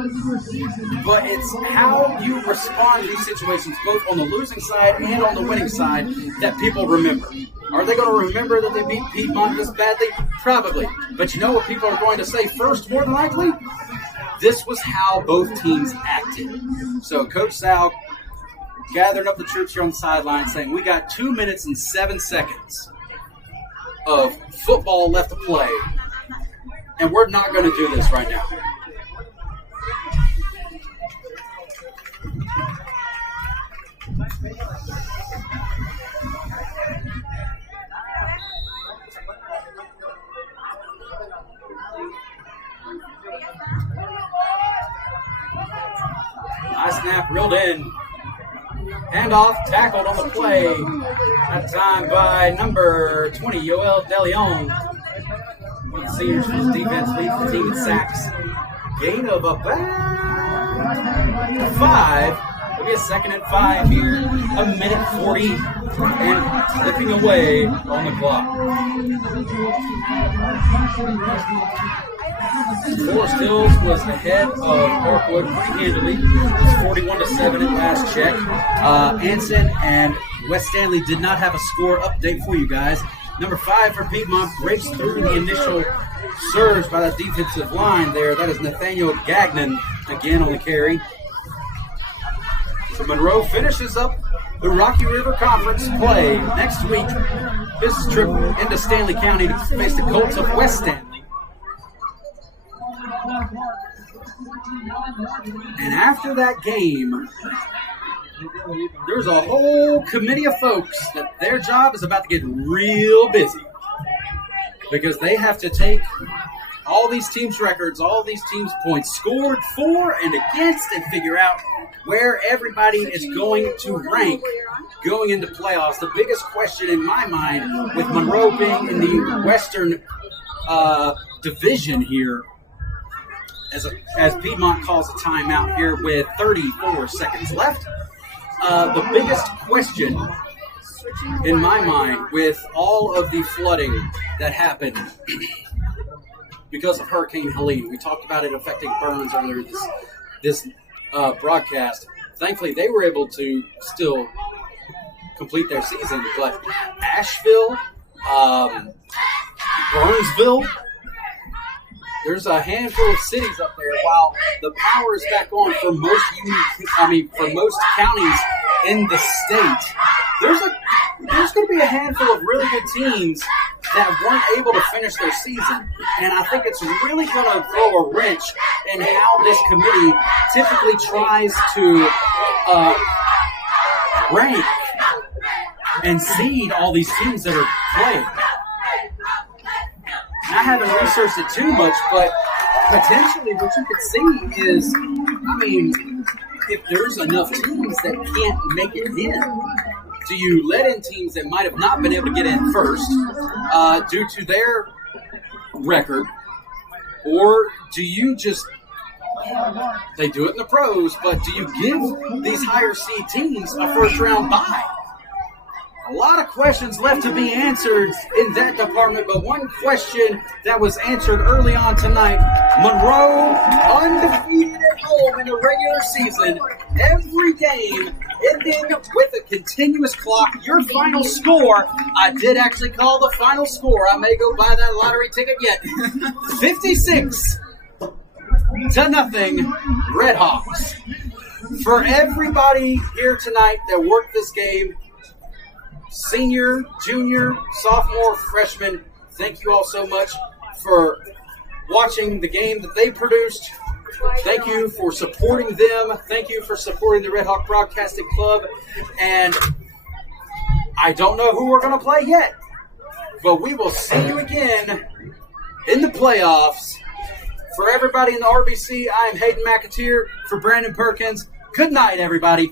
But it's how you respond to these situations, both on the losing side and on the winning side, that people remember. Are they going to remember that they beat Piedmont this badly? Probably. But you know what people are going to say first, more than likely? This was how both teams acted. So Coach Sal gathering up the troops here on the sideline saying, we got 2 minutes and 7 seconds of football left to play, and we're not going to do this right now. High snap, reeled in. Handoff, tackled on the play. That time by number 20, Yoel DeLeon. One of the seniors for his defense, leads the team in sacks. Gain of about 5. It'll be a 2nd and 5 here. 1:40 and slipping away on the clock. Forest Hills was ahead of Parkwood pretty handily. It was 41-7 at last check. Anson and West Stanley did not have a score update for you guys. Number 5 for Piedmont breaks through the initial surge by that defensive line there. That is Nathaniel Gagnon again on the carry. So Monroe finishes up the Rocky River Conference play next week. This trip into Stanley County to face the Colts of West Stanley. And after that game, there's a whole committee of folks that their job is about to get real busy because they have to take all these teams' records, all these teams' points scored for and against, and figure out where everybody is going to rank going into playoffs. The biggest question in my mind, with Monroe being in the Western division here, as Piedmont calls a timeout here with 34 seconds left, the biggest question in my mind with all of the flooding that happened because of Hurricane Helene, we talked about it affecting Burns earlier this broadcast. Thankfully, they were able to still complete their season, but Asheville, Burnsville, there's a handful of cities up there. While the power is back on for most counties in the state, there's going to be a handful of really good teams that weren't able to finish their season. And I think it's really going to throw a wrench in how this committee typically tries to rank and seed all these teams that are playing. I haven't researched it too much, but potentially what you could see is, if there's enough teams teams that can't make it in? Do you let in teams that might have not been able to get in first due to their record? Or do you just, they do it in the pros, but do you give these higher seed teams a first round bye? A lot of questions left to be answered in that department, but one question that was answered early on tonight, Monroe undefeated at home in the regular season, every game ending with a continuous clock. Your final score, I did actually call the final score. I may go buy that lottery ticket yet. 56-0, Redhawks. For everybody here tonight that worked this game, senior, junior, sophomore, freshman, thank you all so much for watching the game that they produced. Thank you for supporting them. Thank you for supporting the Red Hawk Broadcasting Club. And I don't know who we're going to play yet, but we will see you again in the playoffs. For everybody in the RBC, I am Hayden McAteer. For Brandon Perkins, good night, everybody.